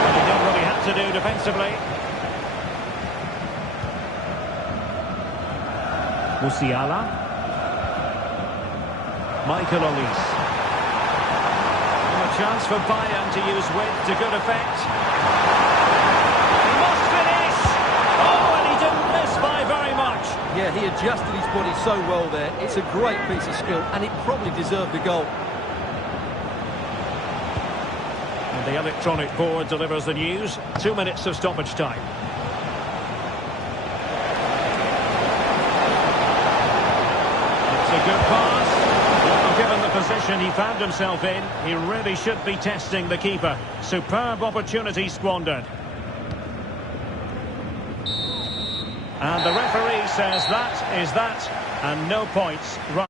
And he did what he had to do defensively. Musiala. Michael Olise. And a chance for Bayern to use width to good effect. He must finish! Oh, and he didn't miss by very much. Yeah, he adjusted his body so well there. It's a great piece of skill, and it probably deserved a goal. And the electronic board delivers the news. 2 minutes of stoppage time. A good pass. Well, given the position he found himself in, he really should be testing the keeper. Superb opportunity squandered. And the referee says that is that, and no points.